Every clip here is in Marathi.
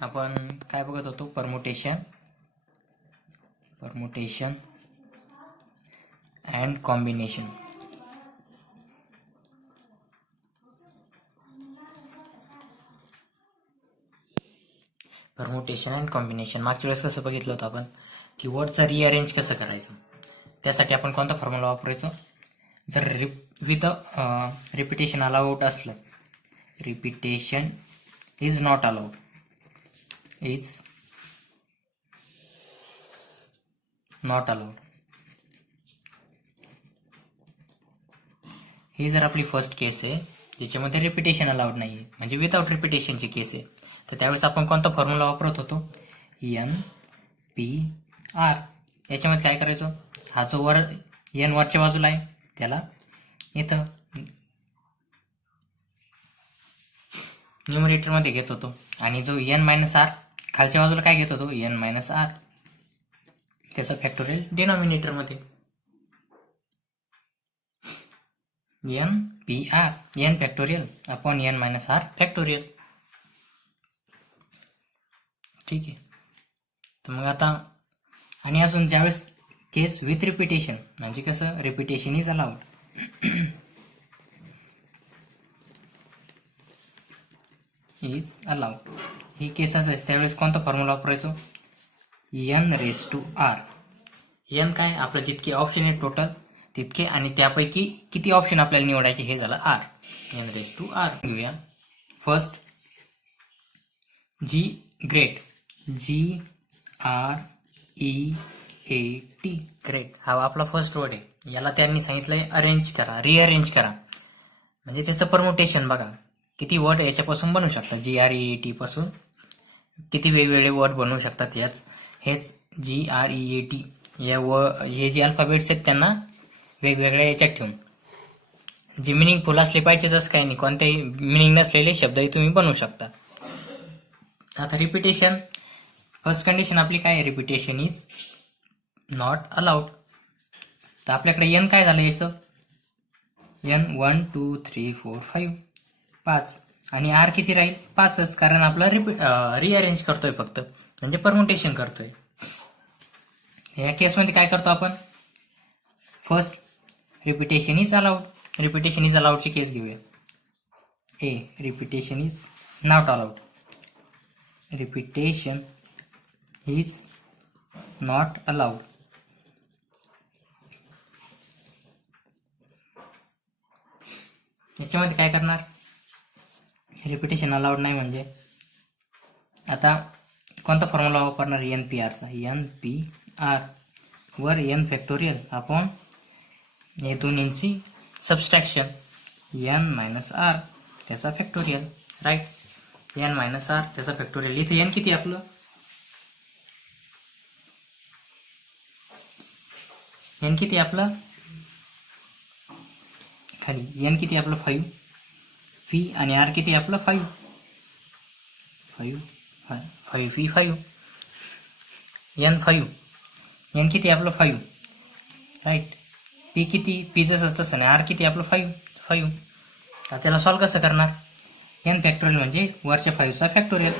आपण काय बघत होतो? Permutation and combination. Permutation and combination मागच्या वेळेस कसं बघितलं होतं आपण की वर्डचा रिअरेंज कसं करायचं. त्यासाठी आपण कोणता फॉर्म्युला वापरायचो? जर विथ रिपिटेशन अलाउड असलं, रिपिटेशन इज नॉट अलाउड, ही जर आपली फर्स्ट केस आहे ज्याच्यामध्ये रिपिटेशन अलाउड नाही आहे, म्हणजे विदाउट रिपिटेशनची केस आहे, तर त्यावेळेस आपण कोणता फॉर्म्युला वापरत होतो? NPR. याच्यामध्ये काय करायचं? हा जो वर एन वरच्या बाजूला आहे त्याला इथं न्यूमरेटर मध्ये घेत होतो, आणि जो n-r खालच्या बाजूला काय घेत होतो? n-r, त्याचा फॅक्टोरियल डिनॉमिनेटर मध्ये. NPR, n factorial upon n-r factorial. ठीक आहे. तर मग आता आणि अजून ज्यावेळेस केस विथ रिपिटेशन, म्हणजे कसं? Repetition is allowed. ही केस असेल त्यावेळेस कोणता फॉर्म्युला वापरायचो? n⁻r. n काय? आपलं जितके ऑप्शन आहेत टोटल तितके, आणि त्यापैकी किती ऑप्शन आपल्याला निवडायचे हे झालं r. n⁻r घेऊया. First G great, GREAT, great हा आपला फर्स्ट वर्ड आहे. याला त्यांनी सांगितलंय अरेंज करा, रिअरेंज करा, म्हणजे त्याचं परमुटेशन बघा किती वर्ड याच्यापासून बनू शकतात. GREAT पासून किती वेगवेगळे वर्ड बनवू शकतात. हेच GREAT हे जे अल्फाबेट्स आहेत त्यांना वेगवेगळ्या याच्यात ठेवून जे मिनिंगफुल असले पाहिजे, जसं काही नाही, कोणत्याही मिनिंग नसलेले शब्दही तुम्ही बनवू शकता. आता रिपिटेशन, फर्स्ट कंडिशन आपली काय? Repetition is not allowed. तर आपल्याकडे n काय झालं याचं? n 1 2 3 4 5 5, आणि r किती राहील? 5च, कारण आपला रिअरेंज करतोय फक्त, म्हणजे परमुटेशन करतोय. या केसमध्ये काय करतो आपण? First repetition is allowed. Repetition is अलाउडची केस घेऊया. Repetition is not allowed. Repetition is not allowed. याच्यामध्ये काय करणार? रिपिटेशन अलाउड नाही म्हणजे आता कोणता फॉर्म्युला वापरणार? NPRचा. NPR वर n फॅक्टोरियल अपॉन हे दोन्हींची सबस्ट्रॅक्शन n-r त्याचा फॅक्टोरियल. राईट, n-r त्याचा फॅक्टोरियल. इथे n किती आपलं? n किती आपलं? खाली n किती आपलं? 5. v आणि r किती आपलं? 5. 5 n 5. n किती आपलं? 5. राईट. p किती? p जसं तसं नाही. r किती आपलं? 5. आता त्याला सॉल्व कसं करणार? n फॅक्टोरियल म्हणजे वरच्या 5चा फॅक्टोरियल.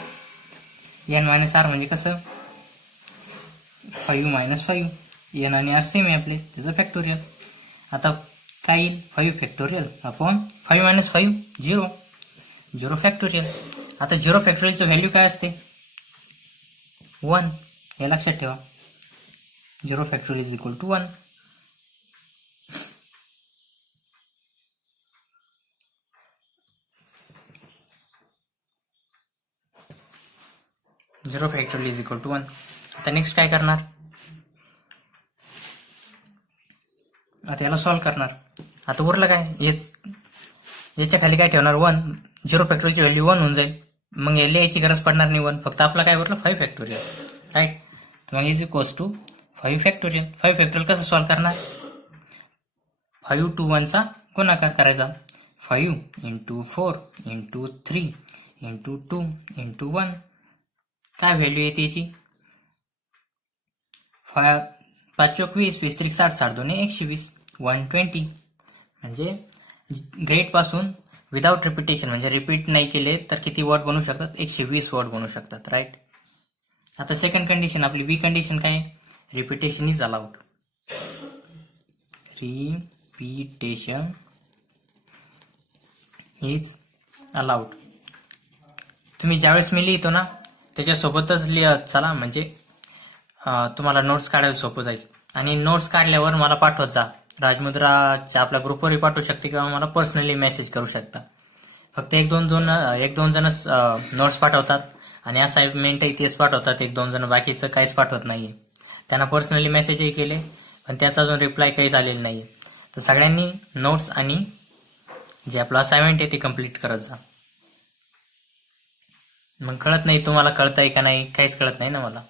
n-r म्हणजे कसं? 5 - 5. n आणि r सेम आहे आपले, त्याचं फॅक्टोरियल. आता काय येईल? 5 फॅक्टोरियल अपॉन 5 - 5 0 फॅक्टोरियल. आता 0 फॅक्टोरियलचं व्हॅल्यू काय असते? 1. हे लक्षात ठेवा. 0 factorial is equal to 1. Zero factorial is equal to 1. आता नेक्स्ट काय करणार? आता याला सॉल्व करणार. आता उरलं काय? याच्या खाली काय ठेवणार? 1. 0 फॅक्टोरियलची व्हॅल्यू 1 होऊन जाईल. मग हे लिहायची गरज पडणार नाही 1. फक्त आपला काय उरलं? 5 फॅक्टोरियल. राईट. मग is equals to 5 factorial. 5 factorial कसं सॉल्व करणार? 5 to 1 चा गुणाकार करायचा. 5 × 4 × 3 × 2 × 1. काय व्हॅल्यू येते याची? 5 चोक 20, 20 त्रिक 60, 60 दोन्ही 120, 120. म्हणजे ग्रेट पासून विदाउट रिपिटेशन म्हणजे रिपीट नाही केले तर किती वर्ड बनवू शकतात? 120 वर्ड बनवू शकतात, राईट. आता सेकंड कंडिशन आपली बी कंडिशन काय आहे? Repetition is allowed. Repetition is allowed. तुम्ही ज्यावेळेस मी लिहितो ना त्याच्यासोबतच लिहत चला, म्हणजे तुम्हाला नोट्स काढायला सोपं जाईल. आणि नोट्स काढल्यावर मला पाठवत जा. राजमुद्राच्या आपल्या ग्रुपवरही पाठवू शकते किंवा मला पर्सनली मेसेज करू शकता. फक्त एक दोन जणच नोट्स पाठवतात आणि असाइनमेंटही तेच पाठवतात, 1-2 जण, बाकीचं काहीच पाठवत नाहीये. त्यांना पर्सनली मेसेजही केले पण त्याचा अजून रिप्लाय काही झालेला नाहीये. तर सगळ्यांनी नोट्स आणि जे आपलं असाइनमेंट आहे ते कम्प्लीट करत जा. मग कळत नाही तुम्हाला कळतंय का नाही, काहीच कळत नाही ना मला.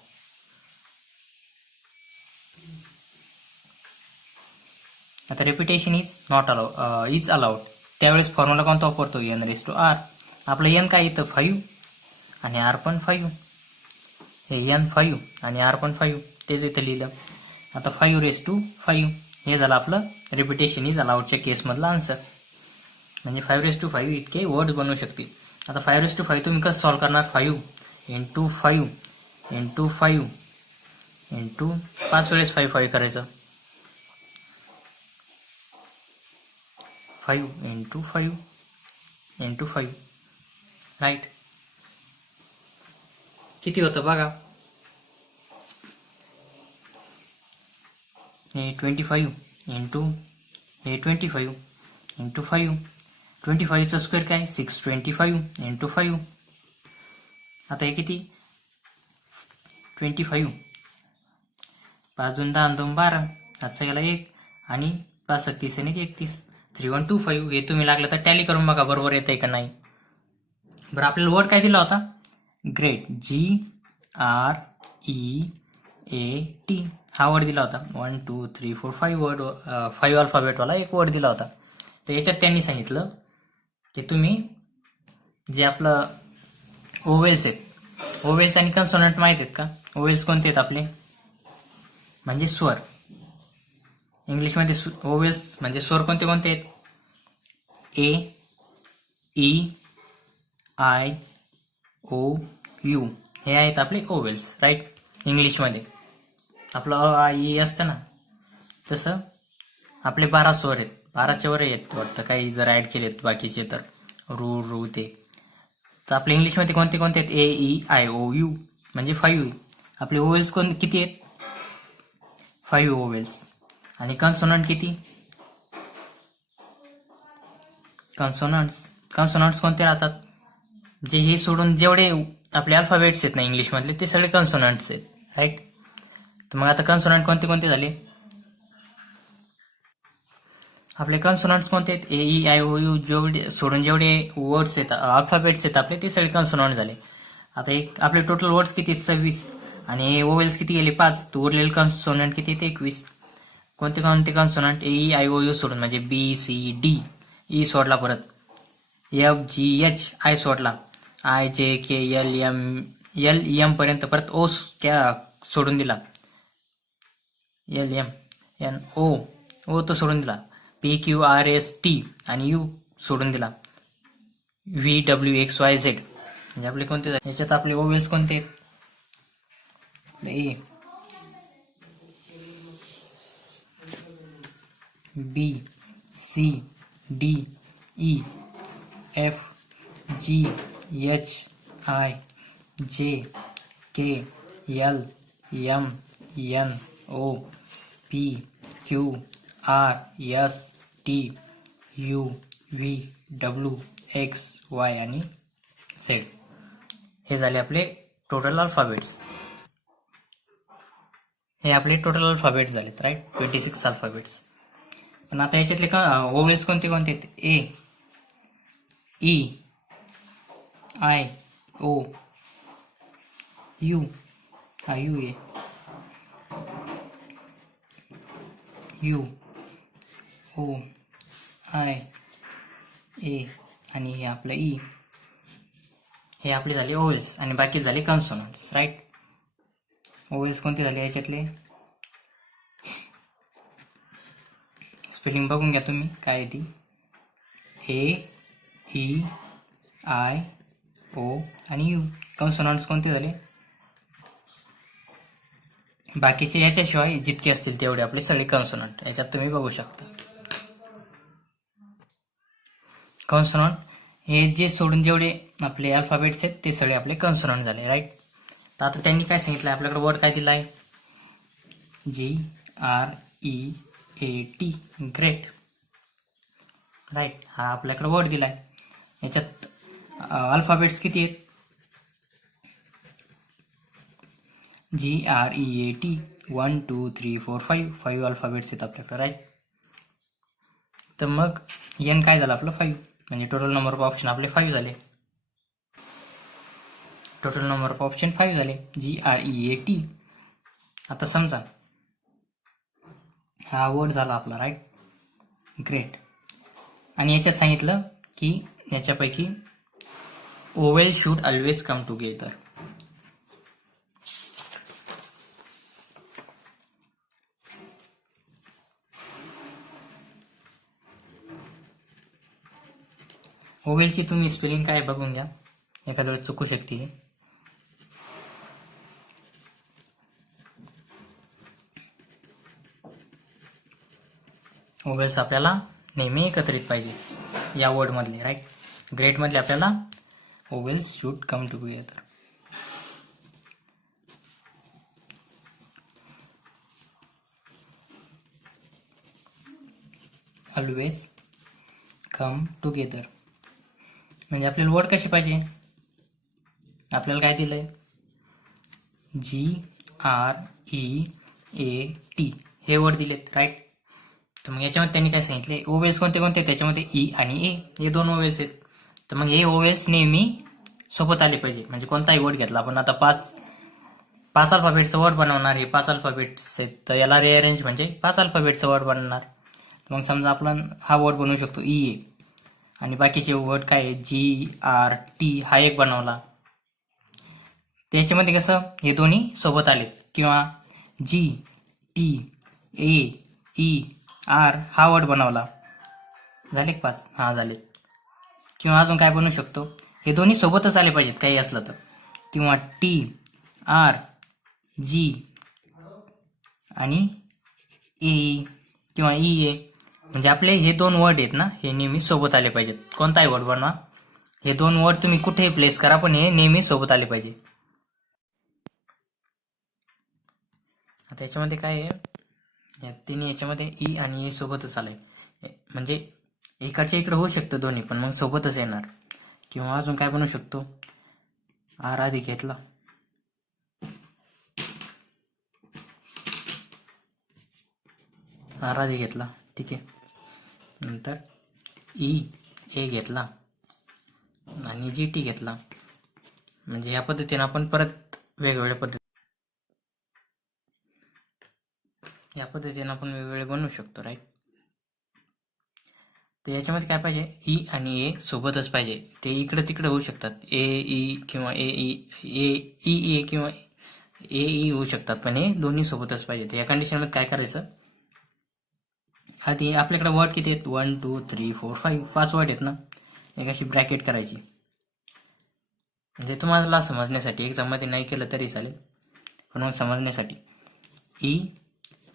आता repetition is not allowed, is allowed. त्यावेळेस फॉर्म्युला कोणता वापरतो? n⁻r. आपलं n काय येतं? 5 आणि r पण 5. हे n 5 आणि r पण 5 तेच इथं लिहिलं. आता 5⁵5 हे झालं आपलं रिपिटेशन इज अलाउडच्या केसमधलं आन्सर. म्हणजे 5⁵5 इतके वर्ड बनवू शकतील. आता 5⁵5 तुम्ही कसं सॉल्व्ह करणार? 5 इंटू 5 इंटू 5 इंटू 5 वेळेस 5 करायचं. 5 इंटू 5 इंटू 5, राईट. किती होतं बघा? हे 25 इंटू हे 25 इंटू 5. 25चा स्क्वेअर काय? 625 इंटू 5. आता हे किती? 25 5 2 10 2 12. आजचा गेला 1 आणि 5 36 आणि 31. 3125. हे तुम्ही लागलं तर टॅली करून बघा बरोबर येतंय का नाही. बरं, आपल्याला वर्ड काय दिला होता? ग्रेट. GREAT हा वर्ड दिला होता. 1 2 3 4 5 वर्ड, 5 अल्फाबेटवाला एक वर्ड दिला होता. तर याच्यात त्यांनी सांगितलं की तुम्ही जे आपलं ओवेल्स आहेत, ओवेल्स आणि कन्सोनंट माहित आहेत का? ओवेल्स कोणते आहेत आपले? म्हणजे स्वर. इंग्लिशमध्ये ओवेल्स म्हणजे स्वर कोणते कोणते आहेत? A, E, I, O, U हे आहेत आपले ओवेल्स, राईट. इंग्लिशमध्ये आपलं अ, आ, इ असतं ना, तसं आपले 12 स्वर आहेत. 12च्या वर आहेत वाटतं, काही जर ऍड केलेत बाकीचे तर रू रू ते. तर आपल्या इंग्लिशमध्ये कोणते कोणते आहेत? A, E, I, O, U म्हणजे 5. आपले ओवेल्स किती आहेत? 5 ओवेल्स. आणि कन्सोनंट किती? कन्सोनंट्स कोणते राहतात? जे हे सोडून जेवढे आपले अल्फाबेट्स आहेत ना इंग्लिशमधले ते सगळे कन्सोनंट्स आहेत, राईट. तर मग आता कन्सोनंट कोणते कोणते झाले? आपले कन्सोनंट्स कोणते आहेत? A, E, I, O, U जेवढे सोडून जेवढे वर्ड्स आहेत, अल्फाबेट्स आहेत आपले, ते सगळे कन्सोनंट झाले. आता एक आपले टोटल वर्ड्स किती? 26. आणि ओवेल्स किती गेले? 5. तर उरलेले कन्सोनंट किती? 21. कोणते कोणते कन्सोनंट? A, E, I, O, U सोडून म्हणजे B, C, D. ई सोडला, परत F, G, H, I सोडला, I, J, K, L, M पर्यंत, परत O सोडून दिला, L, M, N, O तो सोडून दिला, P, Q, R, S, T आणि U सोडून दिला, V, W, X, Y, Z. म्हणजे आपले कोणते झाले? याच्यात आपले ओवेल्स कोणते आहेत? A, B, C, D, E, F, G, H, I, J, K, L, M, N, O, P, Q, R, S, T, U, V, W, X, Y आणि Z. हे झाले आपले टोटल अल्फाबेट्स. हे आपले टोटल अल्फाबेट्स झालेत, राईट. 26 अल्फाबेट्स. पण आता याच्यातले ओवेल्स कोणते कोणते आहेत? A, E, I, O, U, U, U, O, I, A आणि हे आपलं E. हे आपले झाले ओवेल्स आणि बाकी झाले कन्सोनंट्स, राईट. ओवेल्स कोणते झाले याच्यातले? स्पेलिंग बघून घ्या तुम्ही काय आहे ती. A, ई, आय, ओ आणि यू. कॉन्सोनंट्स कोणते झाले? बाकीचे याच्याशिवाय जितके असतील तेवढे आपले सगळे कॉन्सोनंट याच्यात तुम्ही बघू शकता. कॉन्सोनंट हे जे सोडून जेवढे आपले अल्फाबेट्स आहेत ते सगळे आपले कॉन्सोनंट झाले, राईट. तर आता त्यांनी काय सांगितलं, आपल्याकडे वर्ड काय दिला आहे? GREAT, great, right. हा आपल्याकडे वर्ड दिलाय. याच्यात अल्फाबेट्स किती आहेत? GREAT 1 2 3 4 5 अल्फाबेट्स आहेत आपल्याकडे, राईट. तर मग एन काय झालं आपलं? 5. म्हणजे टोटल नंबर ऑफ ऑप्शन आपले 5 झाले. टोटल नंबर ऑफ ऑप्शन 5 झाले. GREAT. आता समजा हा वर्ड झाला आपला, राईट, ग्रेट. आणि याच्यात सांगितलं की याच्यापैकी vowel should always come together. ओवेलची तुम्ही स्पेलिंग काय बघून घ्या, एखाद्या वेळेस चुकू शकते. ओवेल्स आपल्याला नेहमी एकत्रित पाहिजे या वर्ड मधले, राईट. ग्रेट मधले आपल्याला vowels should come together. Always come together म्हणजे आपल्याला वर्ड कसे पाहिजे? आपल्याला काय दिलंय? GREAT हे वर्ड दिलेत, राईट. तर मग याच्यामध्ये त्यांनी काय सांगितले? ओवेल्स कोणते कोणते? त्याच्यामध्ये ई आणि ए हे दोन ओवेल्स आहेत. तर मग हे ओवेल्स नेहमी सोबत आले पाहिजे. म्हणजे कोणताही वर्ड घेतला आपण, आता पाच अल्फाबेटचं वर्ड बनवणार, हे 5 अल्फाबेट्स आहेत, तर याला रिअरेंज म्हणजे 5 अल्फाबेटचं वर्ड बनणार. मग समजा आपण हा वर्ड बनवू शकतो ई ए, आणि बाकीचे वर्ड काय? GRT हा एक बनवला. त्याच्यामध्ये कसं हे दोन्ही सोबत आलेत, किंवा GTAER हा वर्ड बनवला, झाले 5. हा झाले. किंवा अजून काय बनवू शकतो? हे दोन्ही सोबतच आले पाहिजेत काही असलं तर, किंवा TRG आणि AE किंवा EA. म्हणजे आपले हे दोन वर्ड आहेत ना, हे नेहमी सोबत आले पाहिजेत. कोणताही वर्ड बनवा, हे दोन वर्ड तुम्ही कुठेही प्लेस करा, पण हे नेहमी सोबत आले पाहिजे. आता याच्यामध्ये काय आहे? या तिन्ही याच्यामध्ये ई आणि ए सोबतच आलंय, म्हणजे इकडच्या इकडे होऊ शकतं दोन्ही, पण मग सोबतच येणार. किंवा अजून काय बनवू शकतो? आर आधी घेतला, आर आधी घेतला, ठीक आहे. नंतर ए घेतला आणि GT घेतला. म्हणजे या पद्धतीने आपण परत वेगवेगळ्या वेगवेगळे बनवू शकतो, राईट. तर याच्यामध्ये काय पाहिजे? ई आणि ए सोबतच पाहिजे. ते इकडे तिकडे होऊ शकतात, AE किंवा AE किंवा AE होऊ शकतात, पण हे दोन्ही सोबतच पाहिजे. तर या कंडिशनमध्ये काय करायचं? आधी आपल्याकडे वर्ड किती आहेत? 1 2 3 4 5 वर्ड आहेत ना, एक अशी ब्रॅकेट करायची. म्हणजे तुम्हाला समजण्यासाठी, एक्झाममध्ये नाही केलं तरी चालेल, पण मग समजण्यासाठी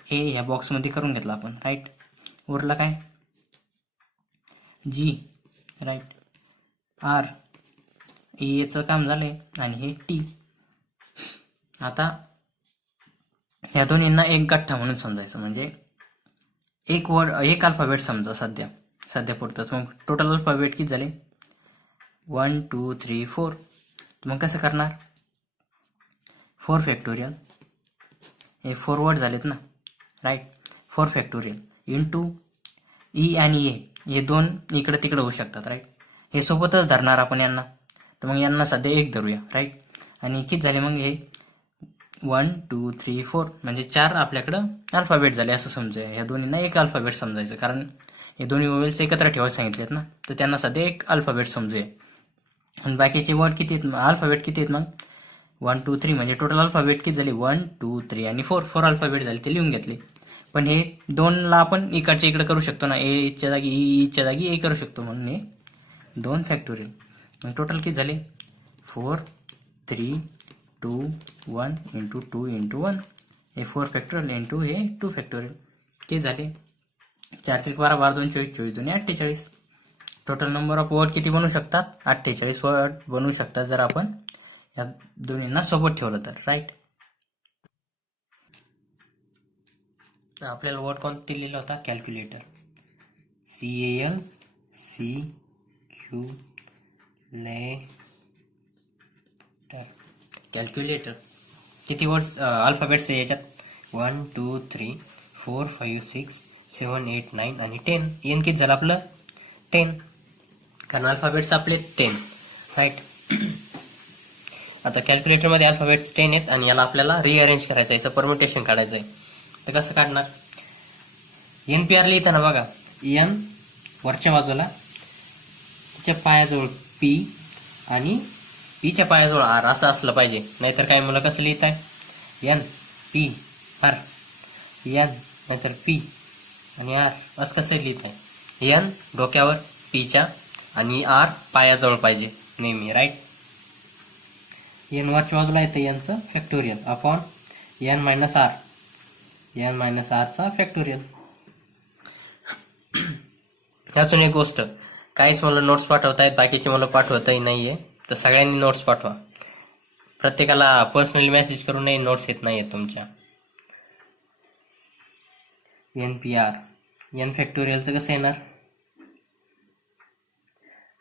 ए ह्या बॉक्समध्ये करून घेतला आपण, राईट. उरला काय? G, right. R, एचं काम झालंय, आणि हे T. आता ह्या दोन्हींना एक गठ्ठा म्हणून समजायचं, म्हणजे एक वर्ड, एक अल्फाबेट समजा सध्या पुरतं. मग टोटल अल्फाबेट किती झाले? 1 2 3 4. मग कसं करणार? 4 फॅक्टोरियल, हे 4 वर्ड झालेत ना, राईट. 4 फॅक्टोरियल इंटू ई आणि ए, हे दोन इकडे तिकडे होऊ शकतात, राईट. हे सोबतच धरणार आपण यांना, तर मग यांना सध्या 1 धरूया, राईट. आणि किती झाले मग? हे 1 2 3 4 म्हणजे 4 आपल्याकडं अल्फाबेट झाले असं समजूया. ह्या दोन्हींना एक अल्फाबेट समजायचं, कारण हे दोन्ही ओवेल्स एकत्र ठेवायला सांगितलेत ना, तर त्यांना सध्या एक अल्फाबेट समजूया. आणि बाकीचे वर्ड किती आहेत? अल्फाबेट किती आहेत मग? 1 2 3 म्हणजे टोटल अल्फाबेट किती झाले? 1 2 3 आणि 4 अल्फाबेट झाले, ते लिहून घेतले. पण हे 2ला आपण इकडच्या इकडे करू शकतो ना, एच्या जागी ईच्या जागी ए करू शकतो, म्हणून हे 2 फॅक्टोरियल. मग टोटल किती झाले 4 3 2 1 इंटू 2 इंटू 1 हे 4 फॅक्टोरियल इंटू हे 2 फॅक्टोरियल ते झाले 4 त्रिक 12 12 2 24 24 2 48. टोटल नंबर ऑफ वर्ड किती बनवू शकतात 48 वर्ड बनवू शकतात जर आपण या दोन्हींना सोबत ठेवलं तर. राईट. आपल्याला वर्ड कोणता दिलेला होता कॅल्क्युलेटर. कॅल्क्युलेटर. किती वर्ड्स अल्फाबेट्स आहे याच्यात 1 2 3 4 5 6 7 8 9 आणि 10. एन किती झालं आपलं 10 कारण अल्फाबेट्स आपले 10. राईट. आता कॅल्क्युलेटरमध्ये अल्फाबेट्स 10 आहेत आणि याला आपल्याला रिअरेंज करायचं आहे, याचं परम्युटेशन काढायचं आहे. तर कसं काढणार NPR लिहिताना बघा एन वरच्या बाजूला त्याच्या पायाजवळ P आणि Pच्या पायाजवळ R असं असलं पाहिजे. नाहीतर काय मुलं कसं लिहित आहे N P R N नाहीतर P आणि R असं कसं लिहित आहे. N डोक्यावर Pच्या आणि R पायाजवळ पाहिजे नेहमी. राईट. N वरच्या बाजूला येतं यांचं factorial upon N minus R N minus R चा फॅक्टोरियल. अजून एक गोष्ट काहीच मला नोट्स पाठवतायत बाकीचे मला पाठवतही नाहीये तर सगळ्यांनी नोट्स पाठवा. प्रत्येकाला पर्सनली मेसेज करून नाही नोट्स येत नाहीये तुमच्या. NPR N फॅक्टोरियलचं कसं येणार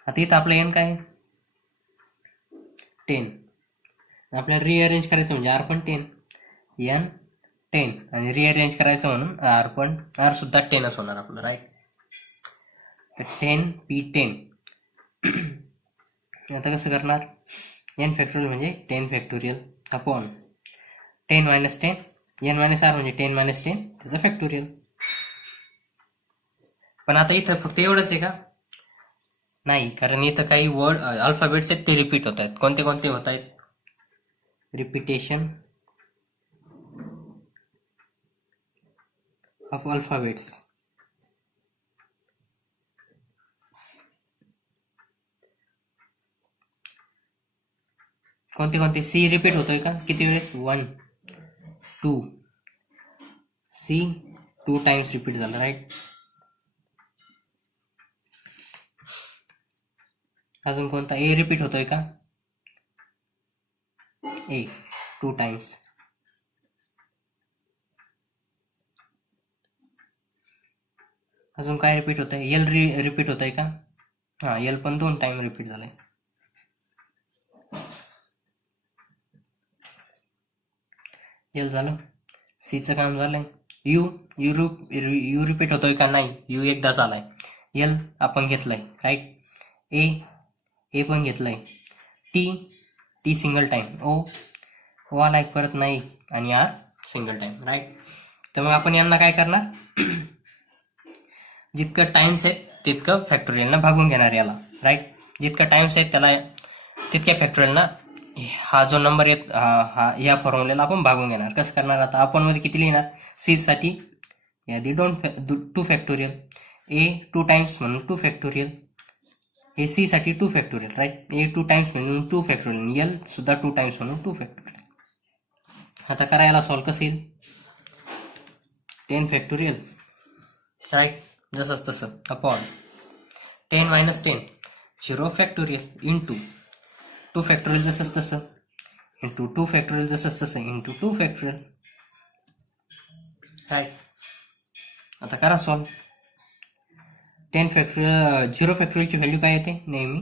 आता इथं आपलं N काय 10 आपल्याला रिअरेंज करायचं म्हणजे R पण 10 N 10 आणि रिअरेंज करायचं म्हणून R सुद्धा 10च होणार आपलं. राईट. तर 10 P 10 आता कसं करणार N फॅक्टोरियल म्हणजे 10 factorial upon 10 minus 10 N minus R म्हणजे 10 मायनस 10 त्याचं फॅक्टोरियल. पण आता इथं फक्त एवढंच आहे का नाही कारण इथं काही वर्ड अल्फाबेट्स आहेत ते रिपीट होत आहेत. कोणते कोणते होत आहेत रिपिटेशन ऑफ अल्फाबेट्स. कोणते कोणते C रिपीट होतोय का किती वेळेस 1 2 C 2 टाइम्स रिपीट झालं. राईट. अजून कोणता A रिपीट होतोय का A 2 टाइम्स. अजून काय रिपीट होत आहे L रिपीट होत आहे का हा L पण 2 टाइम रिपीट झालंय. L झालं. Cचं काम झालंय. U रिपीट होतोय का नाही U एकदाच आलाय. L आपण घेतलाय. राईट. A पण घेतलाय. T single time. O आलाय परत नाही आणि R सिंगल टाइम. राईट. तर मग आपण यांना काय करणार जितकं टाइम्स आहेत तितकं फॅक्टोरियलना भागून घेणार याला. राईट. जितकं टाइम्स आहेत त्याला तितक्या फॅक्टोरियलना हा जो नंबर येत ह्या फॉर्म्युल्याला आपण भागून घेणार. कसं करणार आता आपण मध्ये किती लिहिणार C साठी यादी 2 फॅक्टोरियल A 2 टाइम्स म्हणून 2 फॅक्टोरियल हे C साठी 2 फॅक्टोरियल. राईट. A 2 टाइम्स म्हणून 2 फॅक्टोरियल L सुद्धा 2 टाइम्स म्हणून 2 फॅक्टोरियल. आता करायला सॉल्व कसं येईल 10 फॅक्टोरियल. राईट. जसंच तसं upon 10 minus 10 0 factorial into 2 factorial जसंच तसं इंटू 2 फॅक्टोरियल जसंच तसं इंटू 2 फॅक्टोरियल. राईट. आता करा सॉल्व. 10 फॅक्टोरियल 0 फॅक्टोरियलची व्हॅल्यू काय येते नेहमी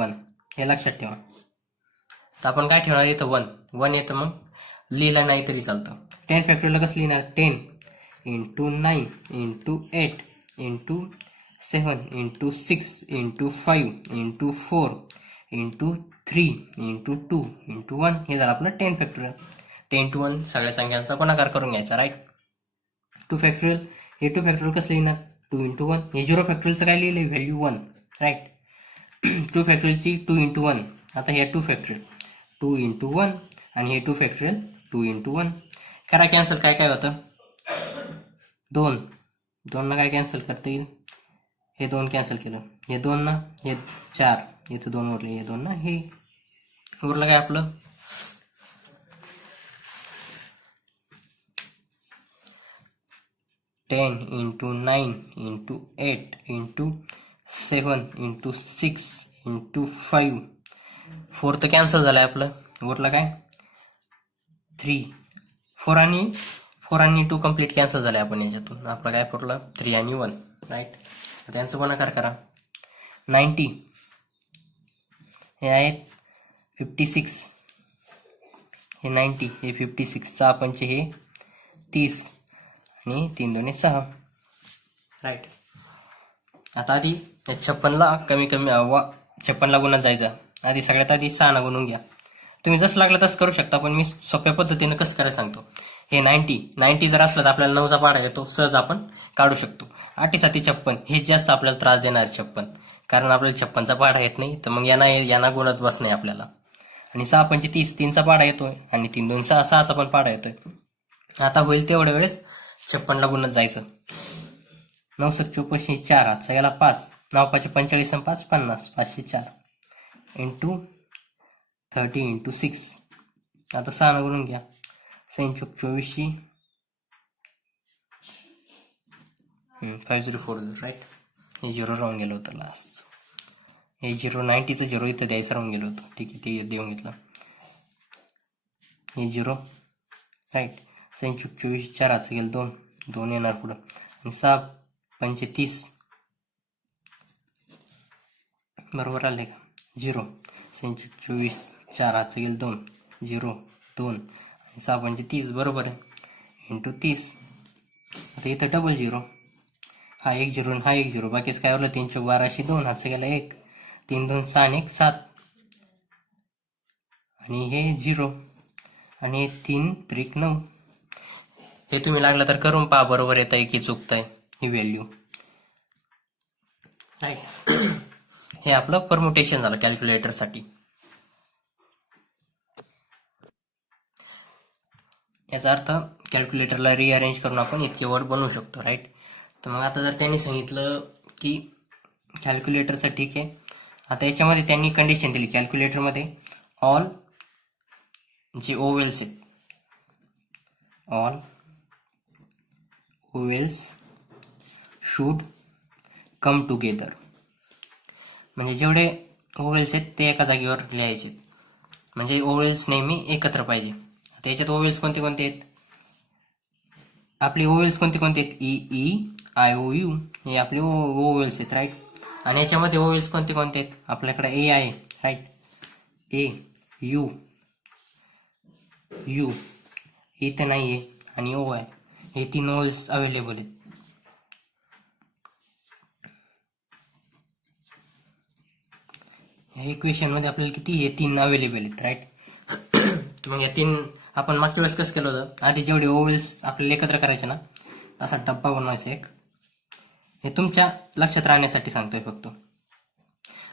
1 हे लक्षात ठेवा. तर आपण काय ठेवणार इथं 1 येतं मग लिहिलं नाही तरी चालतं. 10 फॅक्टोरियलला कसं लिहिणार 10 into 9 into 8 into 7 into 6 into 5 into 4 into 3 into 2 into 1 हे झालं आपलं 10 फॅक्टोरियल. 10 to 1 सगळ्या संख्यांचा गुणाकार करून घ्यायचा. राईट. 2 फॅक्टोरियल हे 2 फॅक्टोरियल कसं लिहिणार 2 इंटू 1 हे 0 फॅक्टोरियलचं काय लिहिलं व्हॅल्यू 1. राईट. 2 फॅक्टोरियलची 2 इंटू 1 आता हे 2 फॅक्टोरियल 2 इंटू 1 आणि हे 2 फॅक्टोरियल 2 इंटू 1 करा कॅन्सल. काय काय होतं 2 ला काय कॅन्सल करता येईल हे 2 कॅन्सल केलं, हे 2 ना, हे 4, इथं 2 उरले, हे 2 ना, हे उरलं काय आपलं 10 into 9 into 8 into 7 into 6 into 5, 4 तर कॅन्सल झालंय आपलं, उरलं काय 3, 4 आणि 2 कम्प्लीट कॅन्सल झाले आपण याच्यातून, आपलं काय पडलं 3 आणि 1, राईट. त्यांचं गुणाकार करा. 90 हे आहेत 56, हे 90 हे 56, 6 पंचे हे 30 आणि 3 2 6, राईट. आता आधी 56ला कमी 56ला गुणात जायचं. आधी सगळ्यात आधी 6 गुणून घ्या. तुम्ही जसं लागलं तसं करू शकता, पण मी सोप्या पद्धतीने कसं करायला सांगतो. हे 90 जर असलं तर आपल्याला 9चा पाढा येतो, सहज आपण काढू शकतो. 8 7 56 हे जास्त आपल्याला त्रास देणार 56, कारण आपल्याला 56चा पाढा येत नाही, तर मग यांना गुणत बस नाही आपल्याला. आणि 6 पंचे 30, 3चा पाढा येतोय आणि 3 2 6, 6चा पण पाढा येतोय. आता होईल तेवढ्या वेळेस 56ला गुणत जायचं. 9 7 54, 4 हातचा गेला 5, 9 5 45 आणि 5 50, 504 इंटू 30 इंटू 6. आता 6 गुणून घ्या. 6 24, 5040, राईट. हे 0 राहून गेलं होतं लास्ट, हे 0 90चं 0 इथं द्यायचं राहून गेलं होतं, ठीक आहे, ते देऊन घेतलं. हे 0, राईट. 6 24, 4 हातचं गेलं 2, 2 येणार पुढं, आणि 6 पंचे 30, बरोबर आले का 0. 6 24, 4 हातचं गेलं 2, 0 2, आणि 6 पंचे 30, बरोबर आहे, इंटू 30. आता इथं डबल 0, हा 1 0 आणि हा 1 0, बाकीच काय उरलं 3 4 12, 2 हातचं गेला 1, 3 2 6 आणि 1 7, आणि हे 0, आणि 3 3 9. हे तुम्ही लागलं तर करून पहा, बरोबर येत आहे की चुकतंय ही व्हॅल्यू, राईट. हे आपलं परमुटेशन झालं कॅल्क्युलेटरसाठी. याचा अर्थ कॅल्क्युलेटरला रिअरेंज करून आपण इतके वर्ड बनवू शकतो, राईट. तर मग आता जर त्यांनी सांगितलं की कॅल्क्युलेटरचं ठीक आहे, आता याच्यामध्ये त्यांनी कंडिशन दिली कॅल्क्युलेटरमध्ये ऑल जे ओवेल्स आहेत, all vowels should come together, म्हणजे जेवढे ओवेल्स आहेत ते एका जागेवर लिहायचे, म्हणजे ओवेल्स नेहमी एकत्र पाहिजे. त्याच्यात ओवेल्स कोणते कोणते आहेत, आपले ओवेल्स कोणते कोणते आहेत, E E I O U, हे आपले ओवेल्स आहेत, राईट. आणि याच्यामध्ये ओवेल्स कोणते कोणते आहेत, आपल्याकडे ए आहे, राईट. ए यू यू इथं नाही आहे, आणि ओ आहे, हे 3 ओवेल्स अवेलेबल आहेत. या इक्वेशन मध्ये आपल्याला किती हे 3 अवेलेबल आहेत, राईट. तर मग या 3 आपण मागच्या वेळेस कसं केलं होतं, आधी जेवढे ओवेल्स आपल्याला एकत्र करायचे ना, असा डब्बा बनवायचा एक, हे तुमच्या लक्षात राहण्यासाठी सांगतोय फक्त.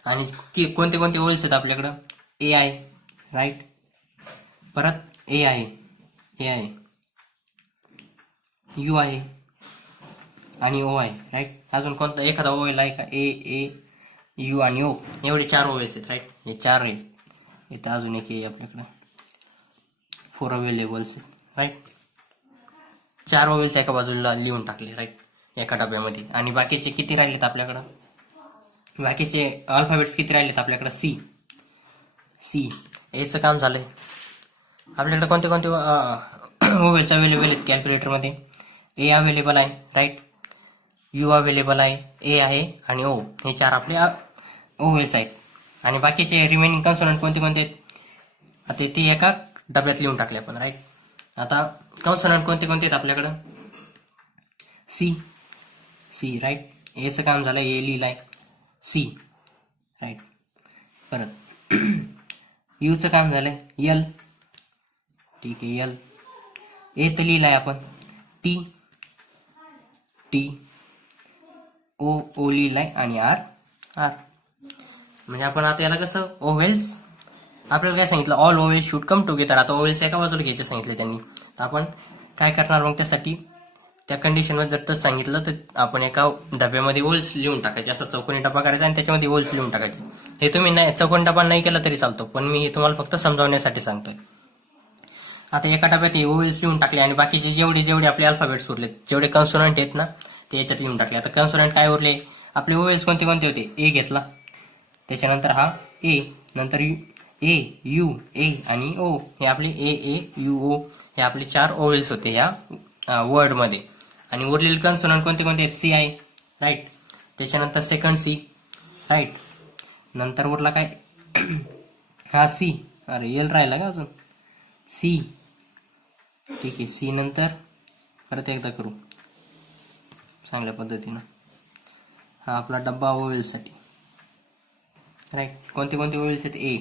आणि कोणते कोणते ओवेल्स आहेत आपल्याकडं, ए आहे, राईट. परत ए आहे, यू आहे, आणि ओ आहे, राईट. अजून कोणता एखादा ओवेल आहे का, ए यू आणि ओ, एवढे 4 ओवेल्स आहेत, राईट. हे 4 आहे, इथं अजून एक आहे आपल्याकडं, 4 अवेलेबल्स आहेत, राईट. 4 ओवेल्स एका बाजूला लिहून टाकले, राईट, एका डब्यामध्ये. आणि बाकीचे किती राहिलेत आपल्याकडं, बाकीचे अल्फाबेट्स किती राहिलेत आपल्याकडं, सी याचं काम झालंय. आपल्याकडे कोणते कोणते ओवेल्स अवेलेबल आहेत कॅल्क्युलेटरमध्ये, ए अवेलेबल आहे, राईट. यू अवेलेबल आहे, ए आहे, आणि ओ, हे 4 आपले ओवेल्स आहेत. आणि बाकीचे रिमेनिंग कन्सोनंट कोणते कोणते आहेत, आता ते एका डब्यात लिहून टाकले आपण, राईट. आता कन्सोनंट कोणते कोणते आहेत आपल्याकडं, सी, राईट. एचं काम झालं, ए लिहिलाय, सी, राईट. परत यूचं काम झालंय, यल, ठीक आहे, यल. ए तर लिहिलाय आपण, टी, ओ लिहिलाय, आणि आर, म्हणजे आपण आता याला कसं ओवेल्स आपल्याला काय सांगितलं, all vowels should come together. आता ओवेल्स एका बाजूला घ्यायचे सांगितले त्यांनी, तर आपण काय करणार मग त्यासाठी, त्या कंडिशनवर जर तसं सांगितलं तर आपण एका डब्यामध्ये ओल्स लिहून टाकायचे, असा चौकोनी डबा करायचा आणि त्याच्यामध्ये ओल्स लिहून टाकायचे. हे तुम्ही नाही चौकोनी डबा नाही केला तरी चालतो, पण मी हे तुम्हाला फक्त समजावण्यासाठी सांगतोय. आता एका डब्यात हे ओवेल्स लिहून टाकले आणि बाकीचे जेवढे आपले अल्फाबेट्स उरले, जेवढे कन्सोनंट आहेत ना ते याच्यात लिहून टाकले. आता कन्सोनंट काय उरले आपले ओवेल्स कोणते कोणते होते? ए घेतला, त्याच्यानंतर हा ए, नंतर ए यू ए आणि ओ, हे आपले ए यू ओ हे आपले 4 ओवेल्स होते या वर्डमध्ये. आणि उरलेले कन्सोनंट कोणते कोणते आहेत? सी आहे, राईट. त्याच्यानंतर सेकंड सी, राईट. नंतर उरला काय? हा सी, अरे एल राहिला का अजून? सी, ठीक आहे. सी नंतर परत एकदा करू चांगल्या पद्धतीनं. हा आपला डब्बा ओवेलसाठी, राईट. कोणते कोणते ओवेल्स आहेत? ए,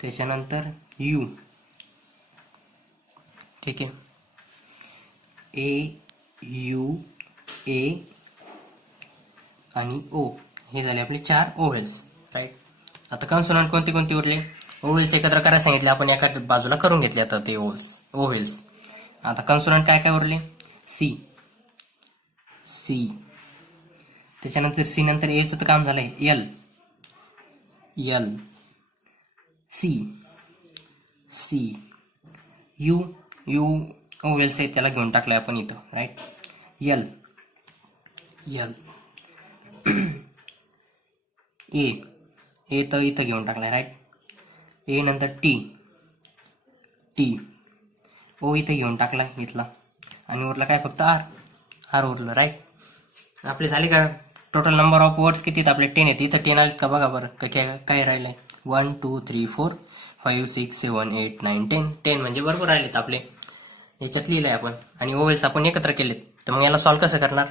त्याच्यानंतर यू, ठीक आहे. ए यू ए आणि ओ हे झाले आपले 4 ओवेल्स, राईट. आता कन्सोनंट कोणते कोणते उरले? ओवेल्स एकत्र करायला सांगितले, आपण एका बाजूला करून घेतले आता ते ओवेल्स. आता कन्सोनंट काय काय उरले? सी, सी, त्याच्यानंतर सी नंतर एचं तर काम झालंय. L, L, C, C, U, U vowels आहे त्याला घेऊन टाकलंय आपण इथं, राईट. एल, एल, ए तर इथं घेऊन टाकलाय, राईट. ए नंतर टी, टी, ओ इथे घेऊन टाकला इथला आणि उरला काय? फक्त आर, आर उरलं, राईट. आपले झाले का? टोटल नंबर ऑफ वर्ड्स किती आहेत आपले? 10 आहेत. इथं 10 आलेत का बघा बरं. काय राहिलंय? 1 2 3 4 5 6 7 8 9 10 म्हणजे बरोबर राहिलेत आपले. याच्यात लिहिलंय आपण आणि ओवेल्स आपण एकत्र केलेत. तर मग याला सॉल्व्ह कसं करणार?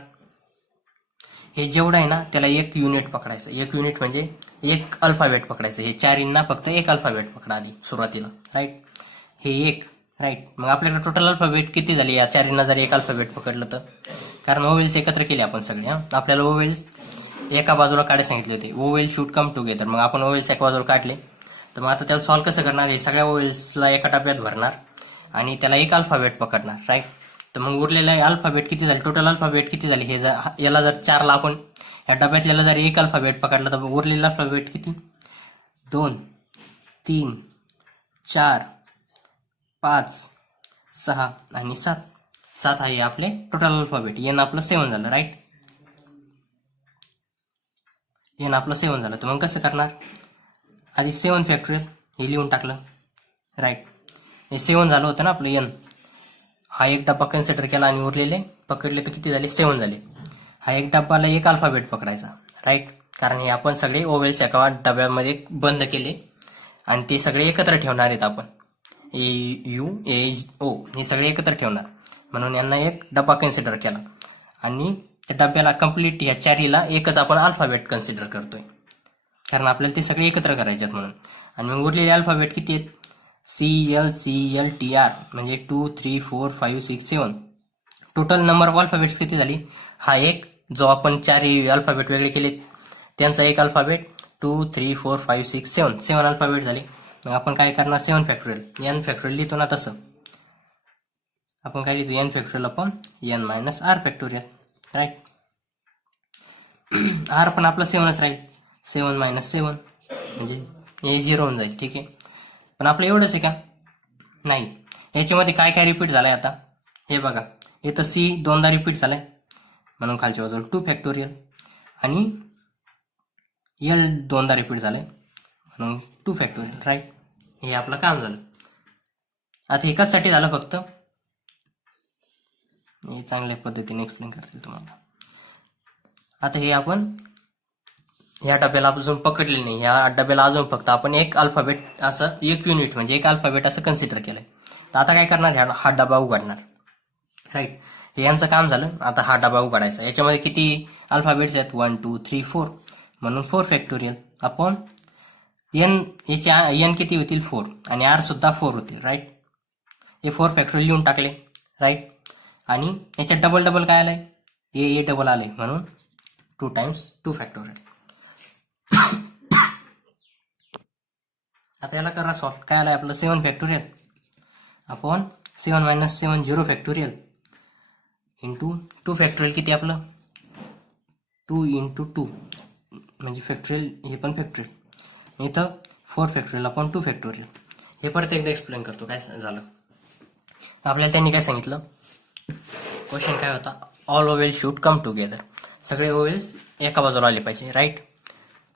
हे जेवढं आहे ना त्याला एक युनिट पकडायचं. एक युनिट म्हणजे एक अल्फाबेट पकडायचं. हे 4 ना फक्त एक अल्फाबेट पकडा आधी सुरुवातीला, राईट. हे एक, राईट. मग आपल्याकडे टोटल अल्फाबेट किती झाली या 4 जर एक अल्फाबेट पकडलं तर? कारण ओवेल्स एकत्र केले आपण सगळे. आपल्याला ओवेल्स एका बाजूला काढायला सांगितले होते. Oval should come together. मग आपण ओवेल्स एका बाजूला काढले. तर मग आता त्याला सॉल्व्ह कसं करणार? हे सगळ्या ओवेल्सला एका डब्यात भरणार आणि त्याला एक अल्फाबेट पकडणार, राईट. तर मग उरलेला अल्फाबेट किती झाले? टोटल अल्फाबेट किती झाले? हे जर याला जर 4ला आपण या डब्यातल्याला जर एक अल्फाबेट पकडला तर उरलेला अल्फाबेट किती? 2 3 4 5 6 आणि 7. 7 आहे आपले टोटल अल्फाबेट. एन आपलं 7 झालं, राईट. एन आपलं 7 झालं. तर मग कसं करणार? आधी 7 फॅक्टोरियल हे लिहून टाकलं, राईट. हे 7 झालं होतं ना आपलं एन. हा एक डब्बा कन्सिडर केला आणि उरलेले पकडले तर किती झाले? 7 झाले. हा एक डब्बाला एक अल्फाबेट पकडायचा, राईट. कारण हे आपण सगळे ओवेल्स एका डब्यामध्ये बंद केले आणि ते सगळे एकत्र ठेवणार आहेत आपण. ए यू ए ओ हे सगळे एकत्र ठेवणार म्हणून यांना एक डब्बा कन्सिडर केला आणि त्या डब्याला कम्प्लीट या 4ला एकच आपण अल्फाबेट कन्सिडर करतोय कारण आपल्याला ते सगळे एकत्र करायचे आहेत म्हणून. आणि मग उरलेले अल्फाबेट किती आहेत? CLCLTR म्हणजे 2 3 4 5 6 7. टोटल नंबर ऑफ अल्फाबेट्स किती झाली? हा एक जो आपण 4 अल्फाबेट वेगळे केले त्यांचा एक अल्फाबेट 2 3 4 5 6 7 7 अल्फाबेट झाले. मग आपण काय करणार? 7 फॅक्टोरियल एन फॅक्टोरियल लिहितो ना तसं आपण काय लिहितो? N factorial upon n minus r factorial, right. R पण आपलं 7च राहील. 7 मायनस 7 म्हणजे हे 0 होऊन जाईल, ठीक आहे. पण आपलं एवढंच आहे का? नाही. याच्यामध्ये काय काय रिपीट झालंय आता हे बघा. इथं सी 2दा रिपीट झालाय म्हणून खालच्या बाजूला 2 फॅक्टोरियल आणि एल 2दा रिपीट झालंय म्हणून 2 फॅक्टोरियल, राईट. हे आपलं काम झालं. आता हे कशासाठी झालं? फक्त हे चांगल्या पद्धतीने एक्सप्लेन करतील तुम्हाला. आता हे आपण या डब्याला अजून पकडले नाही. या डब्याला अजून फक्त आपण एक अल्फाबेट असं एक युनिट म्हणजे एक अल्फाबेट असं कन्सिडर केलंय. तर आता काय करणार? हा डबा उघडणार, राईट. हे यांचं काम झालं. आता हा डबा उघडायचा. याच्यामध्ये किती अल्फाबेट्स आहेत? 1 2 3 4 म्हणून 4 फॅक्टोरियल अपॉन एन. याचे एन किती होतील? 4 आणि आर सुद्धा 4 होतील, राईट. हे 4 फॅक्टोरियल लिहून टाकले, राईट. आणि याच्यात डबल डबल काय आलंय? ए डबल आले म्हणून 2 टाइम्स 2 फॅक्टोरियल. आता याला करा सॉल्व. काय आलंय आपलं? 7 factorial upon 7 minus 7 0 factorial into 2 factorial किती आपलं 2 इंटू 2 म्हणजे फॅक्टोरियल हे पण फॅक्टोरियल इथं 4 फॅक्टोरियल अपॉन 2 फॅक्टोरियल. हे परत एकदा एक्सप्लेन करतो काय झालं. आपल्याला त्यांनी काय सांगितलं, क्वेश्चन काय होता, all vowels should come together, सगळे ओवेल्स एका बाजूला आले पाहिजे राईट.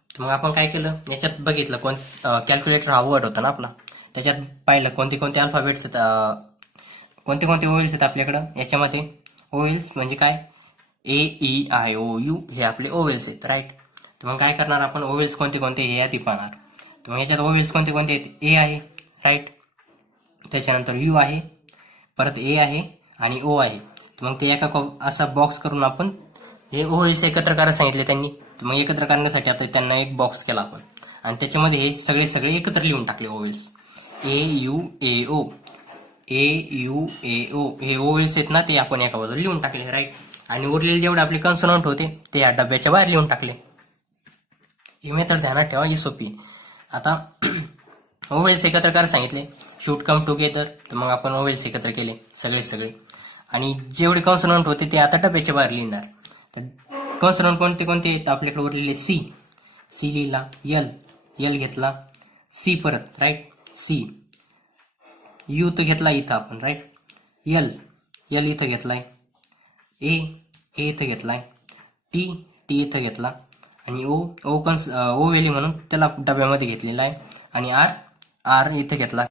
तर मग आपण काय केलं, याच्यात बघितलं कॅल्क्युलेटर हा वर्ड होता ना आपला, त्याच्यात पाहिलं कोणते कोणते अल्फाबेट्स आहेत, कोणते कोणते ओवेल्स आहेत आपल्याकडं. याच्यामध्ये ओवेल्स म्हणजे काय, ए ई आय ओ यू हे आपले ओवेल्स आहेत राईट. तर मग काय करणार आपण, ओवेल्स कोणते कोणते हे आधी पाहणार. तर मग याच्यात ओवेल्स कोणते कोणते आहेत, ए आहे राईट, त्याच्यानंतर यू आहे, परत ए आहे आणि ओ आहे. तर मग ते एका असा बॉक्स करून आपण हे ओवेल्स एकत्र करायला सांगितले त्यांनी. तर मग एकत्र करण्यासाठी आता त्यांना एक बॉक्स केला आपण आणि त्याच्यामध्ये हे सगळे सगळे एकत्र लिहून टाकले vowels, A U A O, A U A O हे ओवेल्स आहेत ना, ते आपण एका बाजूला लिहून टाकले राईट. आणि उरलेले जेवढे आपले कन्सोनंट होते ते या डब्याच्या बाहेर लिहून टाकले. ही मेथड ध्यानात ठेवा, ही सोपी. आता ओवेल्स एकत्र करायला सांगितले, शूट कम टुगेदर, तर मग आपण ओवेल्स एकत्र केले सगळे आणि जेवढे कॉन्सोनंट होते ते आता डब्याच्या बाहेर लिहिणार. तर कॉन्सोनंट कोणते कोणते आहेत आपल्याकडे उरलेले, सी, सी लिहिला, एल, एल घेतला, सी परत राईट, सी, यू तर घेतला इथं आपण राईट, एल, एल इथं घेतलाय, ए, ए इथं घेतलाय, टी, टी इथं घेतला आणि ओ, ओ वेली म्हणून त्याला डब्यामध्ये घेतलेला आहे आणि आर, आर इथं घेतला.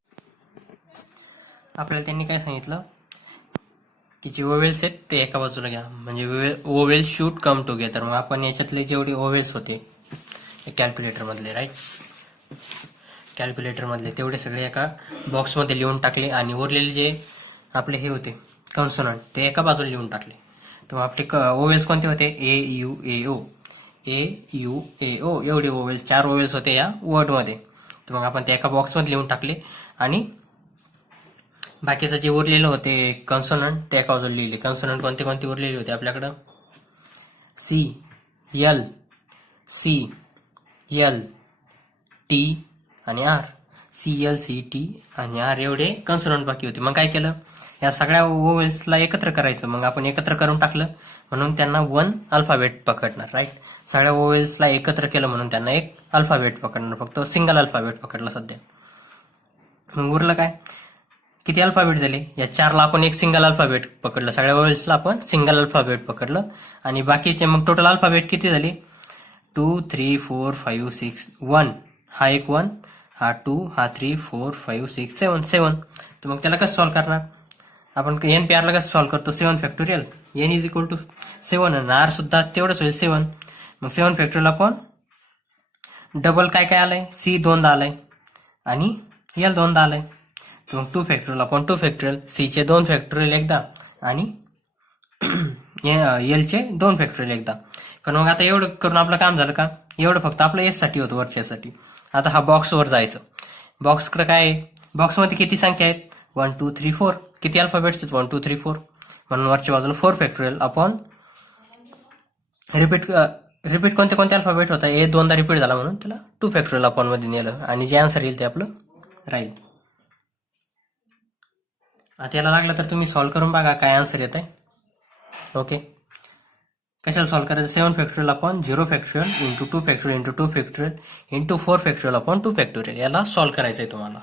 आपल्याला त्यांनी काय सांगितलं की जे ओवेल्स आहेत ते एका बाजूला घ्या, म्हणजे ओवेल्स शूड कम टुगेदर. मग आपण याच्यातले जेवढे ओवेल्स होते कॅल्क्युलेटर मधले राईट, कॅल्क्युलेटर मधले तेवढे सगळे एका बॉक्समध्ये लिहून टाकले आणि उरलेले जे आपले हे होते कॉन्सोनंट ते एका बाजूला लिहून टाकले. तर मग आपले ओवेल्स कोणते होते, ए U A O, A U A ओ एवढे ओवेल्स, 4 ओवेल्स होते या वर्डमध्ये. तर मग आपण ते एका बॉक्समध्ये लिहून टाकले आणि बाकीचं जे उरलेलं होते कॉन्सोनंट ते एका बाजूला लिहिले. कॉन्सोनंट कोणते कोणते उरलेले होते आपल्याकडं, C, L, C, L, T आणि R, C L C T आणि आर एवढे कॉन्सोनंट बाकी होते. मग काय केलं, या सगळ्या ओवेल्सला एकत्र करायचं. मग आपण एकत्र करून टाकलं म्हणून त्यांना 1 अल्फाबेट पकडणार राईट. सगळ्या ओवेल्सला एकत्र केलं म्हणून त्यांना एक अल्फाबेट पकडणार, फक्त सिंगल अल्फाबेट पकडला सध्या. मग उरलं काय, किती अल्फाबेट झाले, या 4ला आपण एक सिंगल अल्फाबेट पकडलं, सगळ्या ओवेल्सला आपण सिंगल अल्फाबेट पकडलं आणि बाकीचे मग टोटल अल्फाबेट किती झाले, 2 3 4 5 6 1, हा एक 1, हा 2, हा 3 4 5 6 7 7. तर मग त्याला कसं सॉल्व्ह करणार आपण, एन पी आरला कसं सॉल्व्ह करतो, 7 factorial, n is equal to 7 आणि आर सुद्धा तेवढंच होईल 7. मग 7 फॅक्टोरियल आपण डबल काय काय आलंय, सी 2दा आलाय आणि एल 2दा आलाय. तर मग 2 फॅक्टोरियल अपॉन 2 फॅक्टोरियल, सी चे 2 फॅक्टोरियल एकदा आणि एल चे 2 फॅक्टोरियल एकदा. पण मग आता एवढं करून आपलं काम झालं का, एवढं फक्त आपलं एस साठी होतं, वरच्यासाठी. आता हा बॉक्सवर जायचं, बॉक्सकडे काय आहे, बॉक्समध्ये किती संख्या आहेत, 1 2 3 4, किती अल्फाबेट्स आहेत, 1 2 3 4, म्हणून वरच्या बाजूला 4 फॅक्टोरियल अपॉन रिपीट कोणते कोणते अल्फाबेट होता, ए 2दा रिपीट झाला म्हणून त्याला 2 फॅक्टोरियल अपॉन मध्ये नेलं आणि जे आन्सर येईल ते आपलं राहील. आता याला लागलं तर तुम्ही सॉल्व्ह करून बघा काय आन्सर येत आहे. ओके, कशाला सॉल्व्ह करायचं, 7 factorial upon 0 factorial into 2 factorial into 2 factorial into 4 factorial upon 2 factorial, याला सॉल्व्ह करायचं आहे तुम्हाला.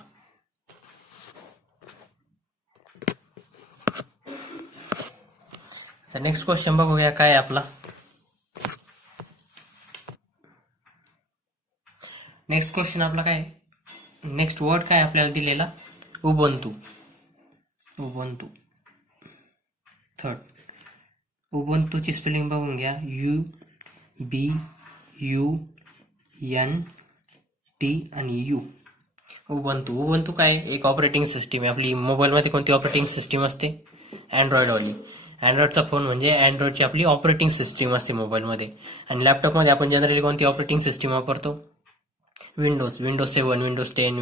तर नेक्स्ट क्वेश्चन बघूया काय आपला. नेक्स्ट क्वेश्चन आपला काय, नेक्स्ट वर्ड काय आपल्याला दिलेला, उबंतू. उबंतू थर्ड, उबंतूची स्पेलिंग बघून घ्या, U B U N T आणि यू. उबंतू, उबंतू काय, एक ऑपरेटिंग सिस्टीम आहे आपली. मोबाईलमध्ये कोणती ऑपरेटिंग सिस्टीम असते, अँड्रॉइडवाली. अँड्रॉइडचा फोन म्हणजे अँड्रॉइडची आपली ऑपरेटिंग सिस्टीम असते मोबाईलमध्ये. आणि लॅपटॉपमध्ये आपण जनरली कोणती ऑपरेटिंग सिस्टीम वापरतो, विंडोज, विंडोज 7, विंडोज 10,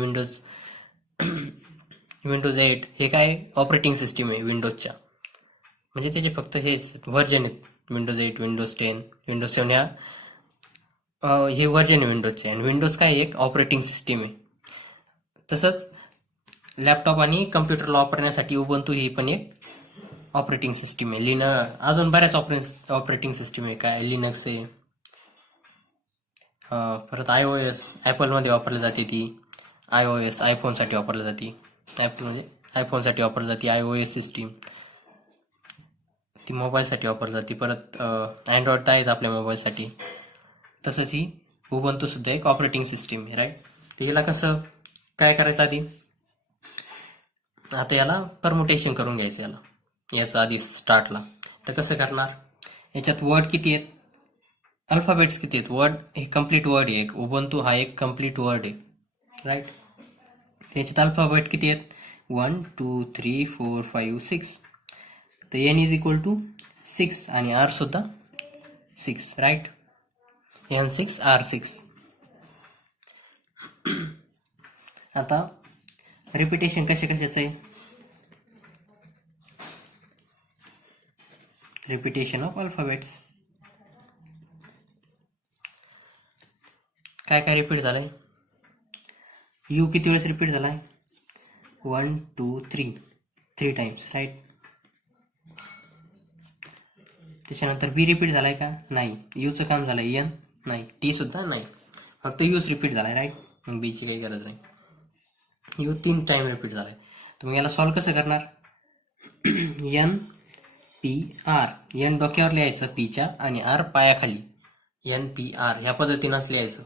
विंडोज 8, हे काय ऑपरेटिंग सिस्टीम आहे विंडोजच्या. म्हणजे त्याचे फक्त हे व्हर्जन आहेत, विंडोज 8, विंडोज 10, विंडोज 7 ह्या हे व्हर्जन आहे विंडोजचे. आणि विंडोज काय एक ऑपरेटिंग सिस्टीम आहे. तसंच लॅपटॉप आणि कम्प्युटरला वापरण्यासाठी उबंतू ही पण एक ऑपरेटिंग सिस्टीम आहे. अजून बऱ्याच ऑपरेटिंग सिस्टीम आहे. काय लिनक्स आहे, परत iOS ॲपलमध्ये वापरली जाते ती. iOS आयफोनसाठी वापरली जाते. ॲपल म्हणजे आयफोनसाठी वापरली जाते. iOS सिस्टीम ती मोबाईलसाठी वापरली जाते. परत अँड्रॉइड तर आहेच आपल्या मोबाईलसाठी. तसंच ही उबंतू सुद्धा एक ऑपरेटिंग सिस्टीम आहे, राईट. तर याला कसं काय करायचं आधी, आता याला परमुटेशन करून घ्यायचं याचं आधी स्टार्टला. तर कसं करणार, याच्यात वर्ड किती आहेत, अल्फाबेट्स किती आहेत. वर्ड हे कम्प्लीट वर्ड आहे. एक उबंतू हा एक कम्प्लीट वर्ड आहे, राईट. त्याच्यात अल्फाबेट किती आहेत, 1 2 3 4 5 6. तर एन इज इक्वल टू 6 आणि आर सुद्धा 6, राईट. N6 R6. आता रिपिटेशन कशाचं आहे, रिपिटेशन ऑफ अल्फाबेट्स. काय काय रिपीट झालंय, यू किती वेळेस रिपीट झालाय, 1 2 3 टाइम्स, राईट. त्याच्यानंतर बी रिपीट झालाय का, नाही. यूचं काम झालंय, एन नाही, टी सुद्धा नाही, फक्त यूच रिपीट झालाय, राईट. मग बीची काही गरज नाही. यू 3 टाइम रिपीट झालाय. तर मग याला सॉल्व्ह कसं करणार, एन पी आर, एन डोक्यावर लिहायचं पीच्या आणि आर पायाखाली, एन पी आर ह्या पद्धतीनंच लिहायचं.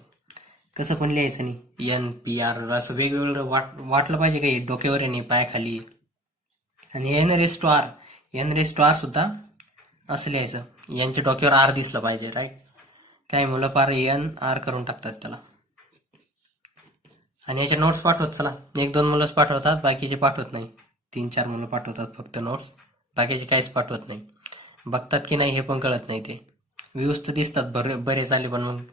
कसं पण लिहायचं नाही, एन पी आर असं वेगवेगळं वाटलं पाहिजे काही, डोक्यावर आहे नाही पायाखाली. आणि एन रेस टू आर सुद्धा असं लिहायचं, यांच्या डोक्यावर आर दिसलं पाहिजे, राईट. काही मुलं पार एन आर करून टाकतात त्याला. आणि याच्या नोट्स पाठवत चला, 1-2 मुलंच पाठवतात, बाकीचे पाठवत नाही. 3-4 मुलं पाठवतात फक्त नोट्स, बाकीचे काहीच पाठवत नाही. बघतात की नाही हे पण कळत नाही. ते व्ह्यूज तर दिसतात बरेच आले, पण मग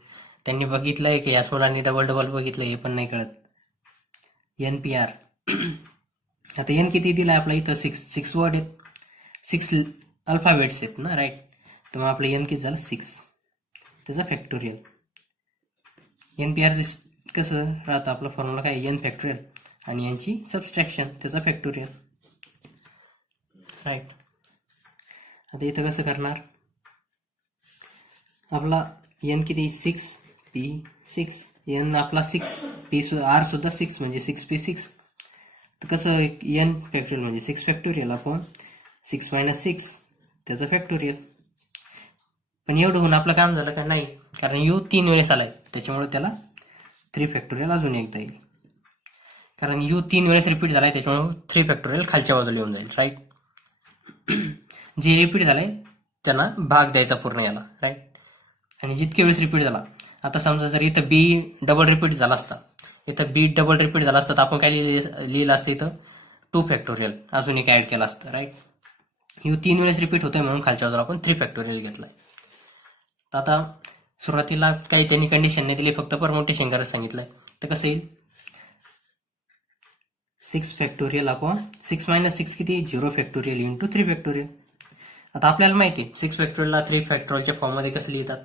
त्यांनी बघितलंय की याच मुलांनी डबल बघितलं हे पण नाही कळत. N P r. आता एन किती दिलाय आपला इथं, 6 वर्ड आहेत, 6 अल्फाबेट्स आहेत ना, राईट. तर मग आपलं एन किती झालं, 6, त्याचा फॅक्टोरियल. एन पी आर कसं राहतं, आपला फॉर्म्युला काय, एन फॅक्टोरियल आणि यांची सबस्ट्रॅक्शन, त्याचा फॅक्टोरियल, राईट. आता इथं कसं करणार, आपला एन किती, 6 पी 6, एन आपला 6, पी आर सुद्धा 6 म्हणजे 6 पी 6. तर कसं एन फॅक्टोरियल म्हणजे 6 फॅक्टोरियल अपॉन 6 - 6 त्याचं फॅक्टोरियल. पण एवढं होऊन आपलं काम झालं का, नाही, कारण यू 3 वेळेस आलाय, त्याच्यामुळे त्याला 3 फॅक्टोरियल अजून एकदा येईल. कारण यू 3 वेळेस रिपीट झालाय, त्याच्यामुळे 3 फॅक्टोरियल खालच्या बाजूला येऊन जाईल, राईट. जे रिपीट झालंय त्यांना भाग द्यायचा पूर्ण याला, राईट. आणि जितके वेळेस रिपीट झाला, आता समजा जर इथं बी डबल रिपीट झाला असता, इथं बी डबल रिपीट झाला असता, तर आपण काय लिहिलं असतं इथं, 2 फॅक्टोरियल अजून एक ऍड केला असतं, राईट. यू 3 वेळेस रिपीट होतोय म्हणून खालच्या बाजूला आपण 3 फॅक्टोरियल घेतलाय. तर आता सुरुवातीला काही त्यांनी कंडिशन नाही दिली, फक्त परमुटेशन करायला सांगितलंय. तर कसं येईल, 6 फॅक्टोरियल अपॉन 6 - 6 किती, 0 फॅक्टोरियल इंटू 3 फॅक्टोरियल. आता आपल्याला माहिती आहे 6 फॅक्टोरियलला 3 फॅक्टोरियलच्या फॉर्ममध्ये कसं लिहितात,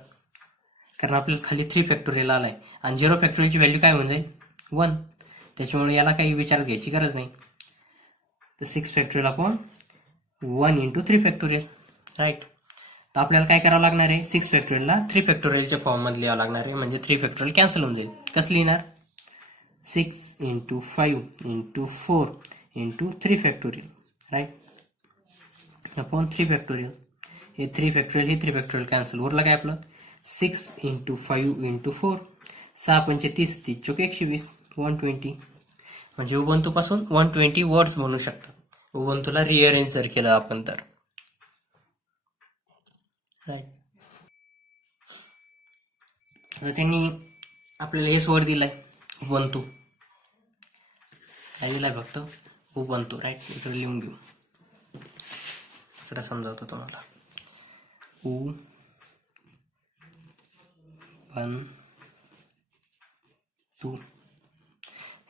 कारण आपल्याला खाली 3 फॅक्टोरियल आलाय आणि 0 फॅक्टोरियलची व्हॅल्यू काय होऊन जाईल, 1. त्याच्यामुळे याला काही विचार घ्यायची गरज नाही. तर 6 factorial upon 1 into 3 factorial, right. तर आपल्याला काय करावं लागणार आहे, 6 फॅक्टोरियलला 3 फॅक्टोरियलच्या फॉर्ममध्ये लिहावं लागणार आहे, म्हणजे 3 फॅक्टोरियल कॅन्सल होऊन जाईल. कसं लिहिणार, 6 into 5 into 4 into 3 factorial, right, upon 3 factorial. हे 3 फॅक्टोरियल हे 3 फॅक्टोरियल कॅन्सल, उरलं काय आपलं, 6 इंटू 5 इंटू 4, 6 × 5 = 30, 30 × 1 = 120, 120. म्हणजे उबंतू पासून 120 वर्ड्स म्हणू शकतात, उबंतूला रिअरेंज जर केलं आपण तर, राईट. आता त्यांनी आपल्याला हेच वर्ड दिलाय, उबंतू. काय दिलाय, फक्त उबंतू, राईट. इकडे लिहून घेऊ, इकडे समजावतो तुम्हाला, U-N-T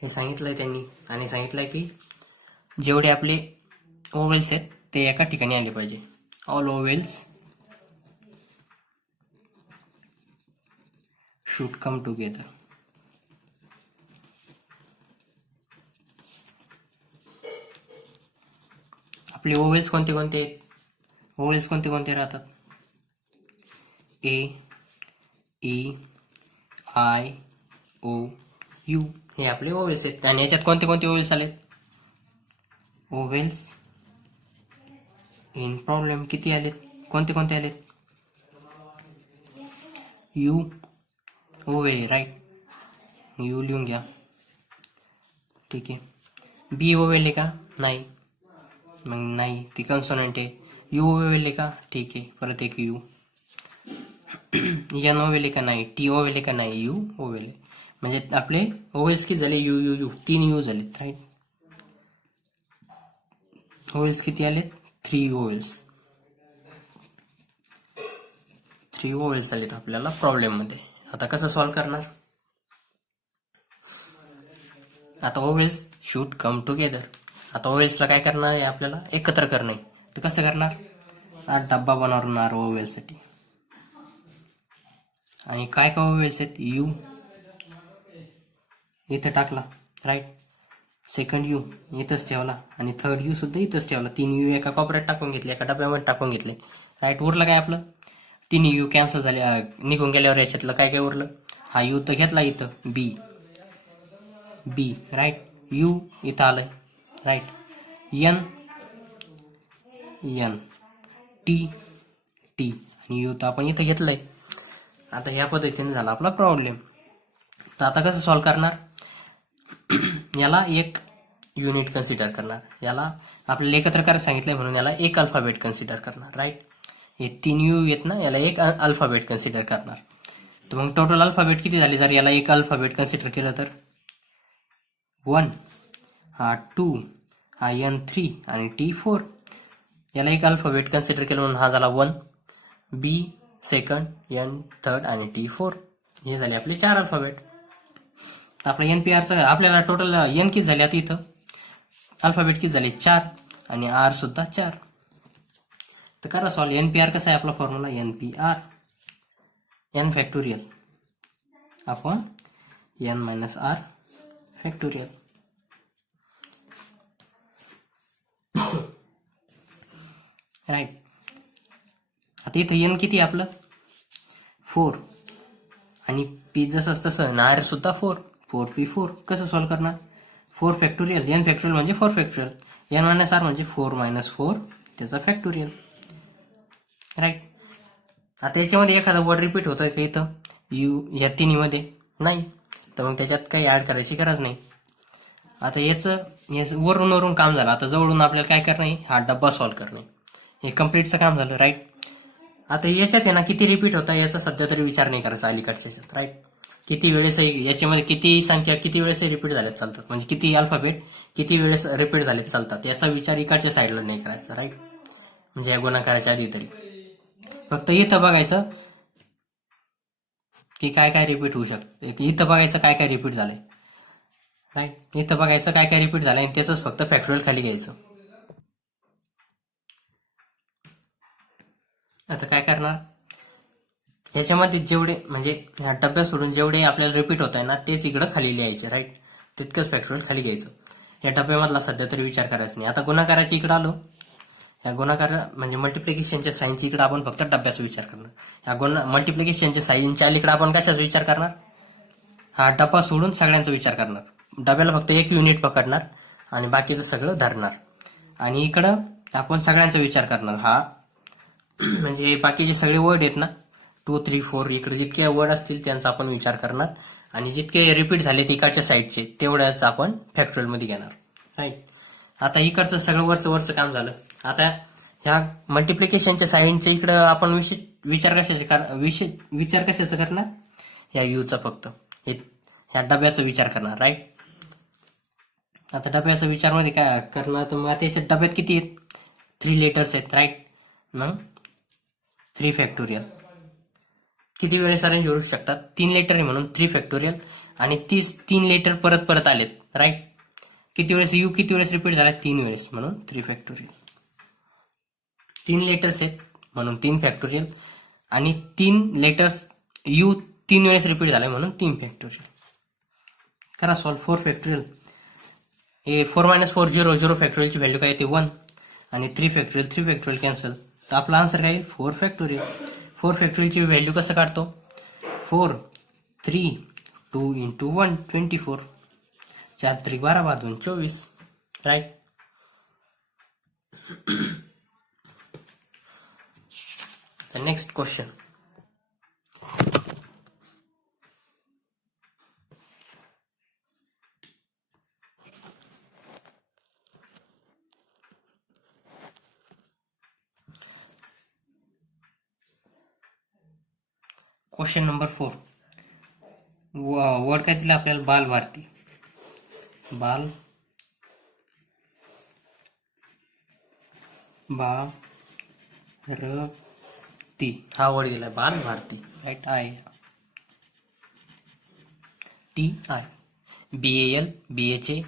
हे सांगितलंय त्यांनी. आणि सांगितलंय की जेवढे आपले ओवेल्स आहेत ते एका ठिकाणी आले पाहिजे, all vowels should come together. आपले ओवेल्स कोणते कोणते आहेत, ओवेल्स कोणते कोणते राहतात? ए, ई, आय, ओ, यू हे आपले ओवेल्स आहेत. आणि याच्यात कोणते कोणते ओवेल्स आलेत? ओवेल्स इन प्रॉब्लेम किती आलेत? कोणते कोणते आलेत? यू ओवेल राईट, यू लिहून घ्या. ठीक आहे. बी ओवेल आहे का? नाही, मग नाही, ती कन्सोनंट आहे. यू ओवेल आहे का? ठीक आहे, परत एक यू. एन ओवेल आहे का? नाही. टी ओवेल आहे का? नाही. यू ओवेल आहे. म्हणजे आपले ओवेल्स किती झाले? यू यू यू, 3 यू झालेत राईट. ओवेल्स किती आलेत? 3 ओवेल्स. 3 ओवेल्स आलेत आपल्याला प्रॉब्लेम मध्ये. आता कसं सॉल्व्ह करणार? आता ओवेल्स शूड कम टुगेदर. आता ओवेल्सला काय करणार आहे? आपल्याला एकत्र करणे. तर कसं करणार? हा डब्बा बनवणार ओवेल्ससाठी. आणि काय काय ओवेल्स आहेत? यू इथे टाकला राईट, सेकंड यू इथंच ठेवला आणि थर्ड यू सुद्धा इथंच ठेवला. 3 यू एका कोपऱ्यात टाकून घेतले, एका डब्यामध्ये टाकून घेतले राईट. उरलं काय आपलं? 3 यू कॅन्सल झाले, निघून गेल्यावर याच्यातलं काय काय उरलं? हा यू तर घेतला इथं, बी बी राईट, यू इथं आलं right, N N, T T आणि यू तर आपण इथं घेतलंय. आता ह्या पद्धतीने झाला आपला प्रॉब्लेम. तर आता कसं सॉल्व्ह करणार? याला एक युनिट कन्सिडर करणार, याला आपल्याला एकत्र करायला सांगितलंय म्हणून याला एक अल्फाबेट कन्सिडर करणार राईट. हे 3 यू येत ना, याला एक अल्फाबेट कन्सिडर करणार. तर मग टोटल अल्फाबेट किती झाले जर याला एक अल्फाबेट कन्सिडर केलं तर? 1, हा 2, हा एन 3 आणि टी 4. याला एक अल्फाबेट कन्सिडर केलं म्हणून हा झाला 1, बी सेकंड, एन थर्ड आणि टी 4. हे झाले आपले 4 अल्फाबेट. तर आपला NPRचं आपल्याला टोटल एन किती झाले? आता इथं अल्फाबेट किती झाले? 4 आणि आर सुद्धा 4. तर करा सॉल्व. NPR कसा आहे आपला formula? NPR n factorial upon n minus r factorial. Right. आता इथं एन किती आपलं? 4 आणि पी जसंच तसं आणि आर सुद्धा 4, 4p4. कसं सॉल्व्ह करणार? 4 फॅक्टोरियल, एन फॅक्टोरियल म्हणजे 4 फॅक्टोरियल, एन मायनस आर म्हणजे 4 मायनस 4 त्याचा फॅक्टोरियल राईट. आता याच्यामध्ये एखादा वर्ड रिपीट होतोय का इथं यू या तिन्हीमध्ये? नाही, तर मग त्याच्यात काही ऍड करायची गरज नाही. आता याचं वरून वरून काम झालं. आता जवळून आपल्याला काय करणे? हा डब्बा सॉल्व्ह करणे. हे कम्प्लीटचं काम झालं राईट. आता याच्यात आहे ना किती रिपीट होता याचा सध्या तरी विचार नाही करायचा अलीकडच्या याच्यात राईट. किती वेळेस याच्यामध्ये किती संख्या किती वेळेस रिपीट झाल्यात चालतात, म्हणजे किती अल्फाबेट किती वेळेस रिपीट झालेत चालतात याचा विचार इकडच्या साईडला नाही करायचा राईट. म्हणजे या गुणाकाराच्या आधी तरी फक्त इथं बघायचं की काय काय रिपीट होऊ शकतं. इथं बघायचं काय काय रिपीट झालंय राईट. इथं बघायचं काय काय रिपीट झालंय आणि त्याचंच फक्त फॅक्टोरियल खाली घ्यायचं. आता काय करणार? ह्याच्यामध्ये जेवढे म्हणजे ह्या डब्यात सोडून जेवढे आपल्याला रिपीट होत आहे ना तेच इकडं खाली लिहायचे राईट. तितकंच फॅक्टोरियल खाली घ्यायचं. या डब्यामधला सध्या तरी विचार करायचा नाही. आता गुणाकाराची इकडं आलो. या गुणाकार म्हणजे मल्टिप्लिकेशनच्या साईनची इकडे आपण फक्त डब्याचा विचार करणार. या मल्टिप्लिकेशनच्या साईनच्या अलीकडे आपण कशाचा विचार करणार? हा डब्बा सोडून सगळ्यांचा विचार करणार. डब्याला फक्त एक युनिट पकडणार आणि बाकीचं सगळं धरणार. आणि इकडं आपण सगळ्यांचा विचार करणार. हा म्हणजे बाकीचे सगळे वर्ड आहेत ना 2, 3, 4 इकडे जितके वर्ड असतील त्यांचा आपण विचार करणार आणि जितके रिपीट झाले इकडच्या साईडचे तेवढ्याच आपण फॅक्टोरियल मध्ये घेणार राईट. आता इकडचं सगळं वरचं काम झालं. आता ह्या मल्टिप्लिकेशनच्या साईनच्या इकडं आपण विचार कशाचा करणार? ह्या यूचा फक्त ह्या डब्याचा विचार करणार राईट. आता डब्याचा विचार मध्ये काय करणार? तर मग आता याच्या डब्यात किती आहेत? 3 लेटर्स आहेत राईट. मग 3 फॅक्टोरियल किती वेळेस अरेंज होऊ शकतात? 3 लेटर आहे म्हणून 3 फॅक्टोरियल आणि 3 लेटर परत आलेत राईट. किती वेळेस यू किती वेळेस रिपीट झाला? 3 वेळेस म्हणून 3 फॅक्टोरियल. 3 लेटर्स आहेत म्हणून 3 फॅक्टोरियल आणि 3 लेटर्स यू 3 वेळेस रिपीट झालाय म्हणून 3 फॅक्टोरियल. करा सॉल्व. 4 फॅक्टोरियल हे 4 - 4 0 0 फॅक्टोरियलची व्हॅल्यू काय येते? 1 आणि 3 फॅक्टोरियल कॅन्सल तर आपला आन्सर काय 4 फॅक्टोरियल. 4 फॅक्टोरियलची व्हॅल्यू कसं काढतो? 4 3 2 इंटू 1 24, 4 3 12 2 24, राईट. The next question. Question number 4. Word काय दिला आपल्याला? बाल भारती. बाल भारती हा वर्ड दिलाय, बाल भारती, राईट. TI BALBHARATI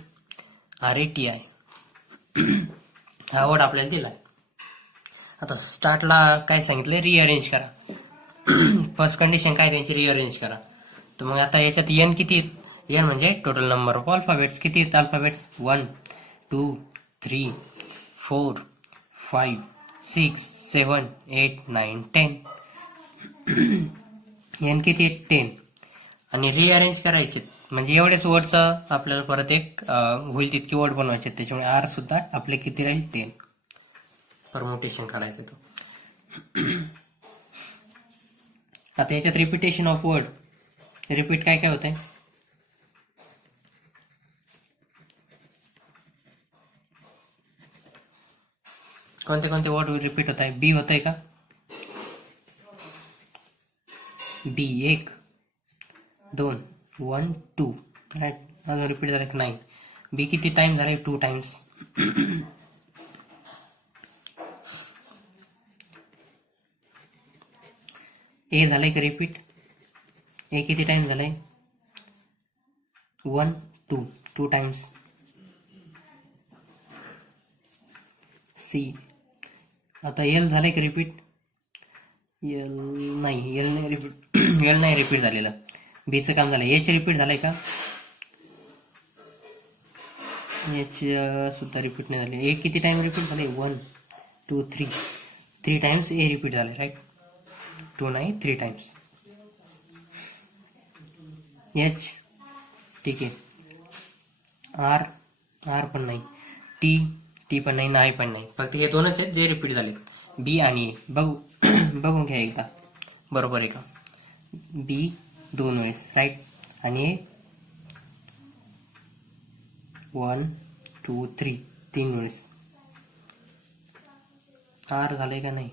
हा वर्ड आपल्याला दिलाय. आता स्टार्टला काय सांगितलंय? रिअरेंज करा. फर्स्ट कंडिशन काय त्यांची? रिअरेंज करा. तर मग आता याच्यात एन किती आहेत? एन म्हणजे टोटल नंबर ऑफ अल्फाबेट्स. किती आहेत अल्फाबेट्स? 1 2 3 4 5 6 7 8 9 10. एन किती आहेत? 10. आणि रिअरेंज करायचे म्हणजे एवढेच वर्डचं आपल्याला परत एक होईल तितके वर्ड बनवायचे. त्याच्यामुळे आर सुद्धा आपले किती राहील? 10. परमुटेशन काढायचं तो. आता याच्यात रिपिटेशन ऑफ वर्ड. रिपीट काय काय होत आहे? कोणते कोणते वर्ड रिपीट होत आहे? बी होत आहे का? बी 1 2 1 2, राईट. अजून रिपीट झालं की नाही? बी किती टाइम झालाय? 2 टाइम्स. ए झालंय का रिपीट? ए किती टाइम झालंय? 1 2 टाइम्स. सी आता एल झालंय का रिपीट? एल नाही रिपीट. एल नाही रिपीट झालेलं. बीचं काम झालं. एच रिपीट झालंय का? एच सुद्धा रिपीट नाही झाले. ए किती टाइम रिपीट झाले? 1 2 3 टाइम्स ए रिपीट झाले, राईट. 2 नाही 3 टाइम्स. एच ठीक आहे. आर पण नाही. टी पण नाही, नाही पण नाही. फक्त हे दोनच आहेत जे रिपीट झाले, बी आणि ए. बघून घ्या एकदा बरोबर आहे का? बी 2 वेळेस, राईट. आणि ए 1 2 3 वेळेस. आर झालंय का? नाही.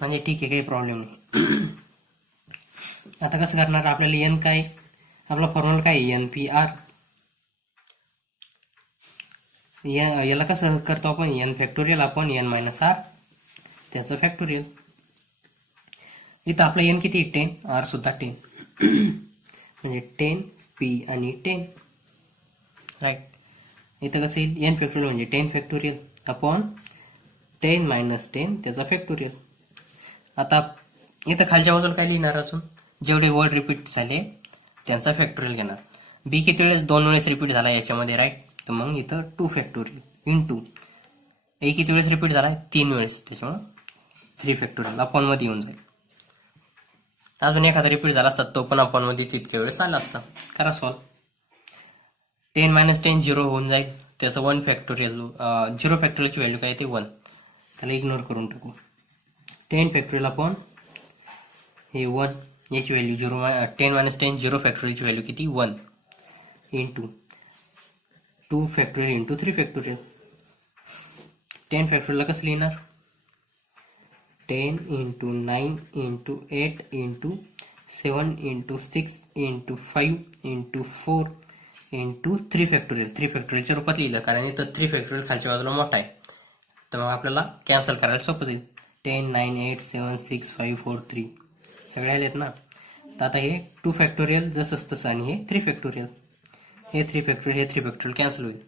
म्हणजे ठीक आहे, काही प्रॉब्लेम नाही. आता कसं करणार? आपल्याला एन काय? आपला फॉर्म्युला काय? N P r. याला कसं करतो आपण? एन फॅक्टोरियल आपण एन मायनस आर त्याचं फॅक्टोरियल. इथं आपलं एन किती? 10. आर सुद्धा 10. म्हणजे 10 पी आणि 10, राईट. इथं कसं येईल? एन फॅक्टोरियल म्हणजे 10 फॅक्टोरियल अपॉन 10 मायनस 10 त्याचा फॅक्टोरियल. आता इथं खालच्या बाजूला काय लिहिणार? अजून जेवढे वर्ड रिपीट झाले त्यांचा फॅक्टोरियल घेणार. बी किती वेळेस? 2 वेळेस रिपीट झाला याच्यामध्ये, राईट. तर मग इथं 2 फॅक्टोरियल इंटू ए किती वेळेस रिपीट झाला? 3 वेळेस. त्याच्यामुळे 3 फॅक्टोरियल अपॉन मध्ये येऊन जाईल. अजून एखादा रिपीट झाला असता तो पण अपॉन मध्ये तितक्या वेळेस आला असता. करा सॉल्व. 10 मायनस 10 0 होऊन जाईल. त्याचं 1 फॅक्टोरियल. 0 फॅक्टोरियलची व्हॅल्यू काय? ते 1. त्याला इग्नोर करून टाकू. 10 फॅक्टोरियल अपॉन हे 1 याची व्हॅल्यू 0. 10 मायनस 10 0 फॅक्टोरियलची व्हॅल्यू किती? 1 इंटू 2 फॅक्टोरियल इंटू 3 फॅक्टोरियल. 10 फॅक्टोरियलला कसं लिहिणार? 10 into 9 into 8 into 7 into 6 into 5 into 4 into 3 factorial. 3 फॅक्टोरियलच्या रूपात लिहिलं कारण इथं 3 फॅक्टोरियल खालच्या बाजूला मोठा आहे, तर मग आपल्याला कॅन्सल करायला सोपं जाईल. 10 9 8 7 6 5 4 3 सगळे आलेत ना. तर आता हे 2 फॅक्टोरियल जसं तसं आणि हे 3 फॅक्टोरियल. हे 3 फॅक्टोरियल हे 3 फॅक्टोरियल कॅन्सल होईल.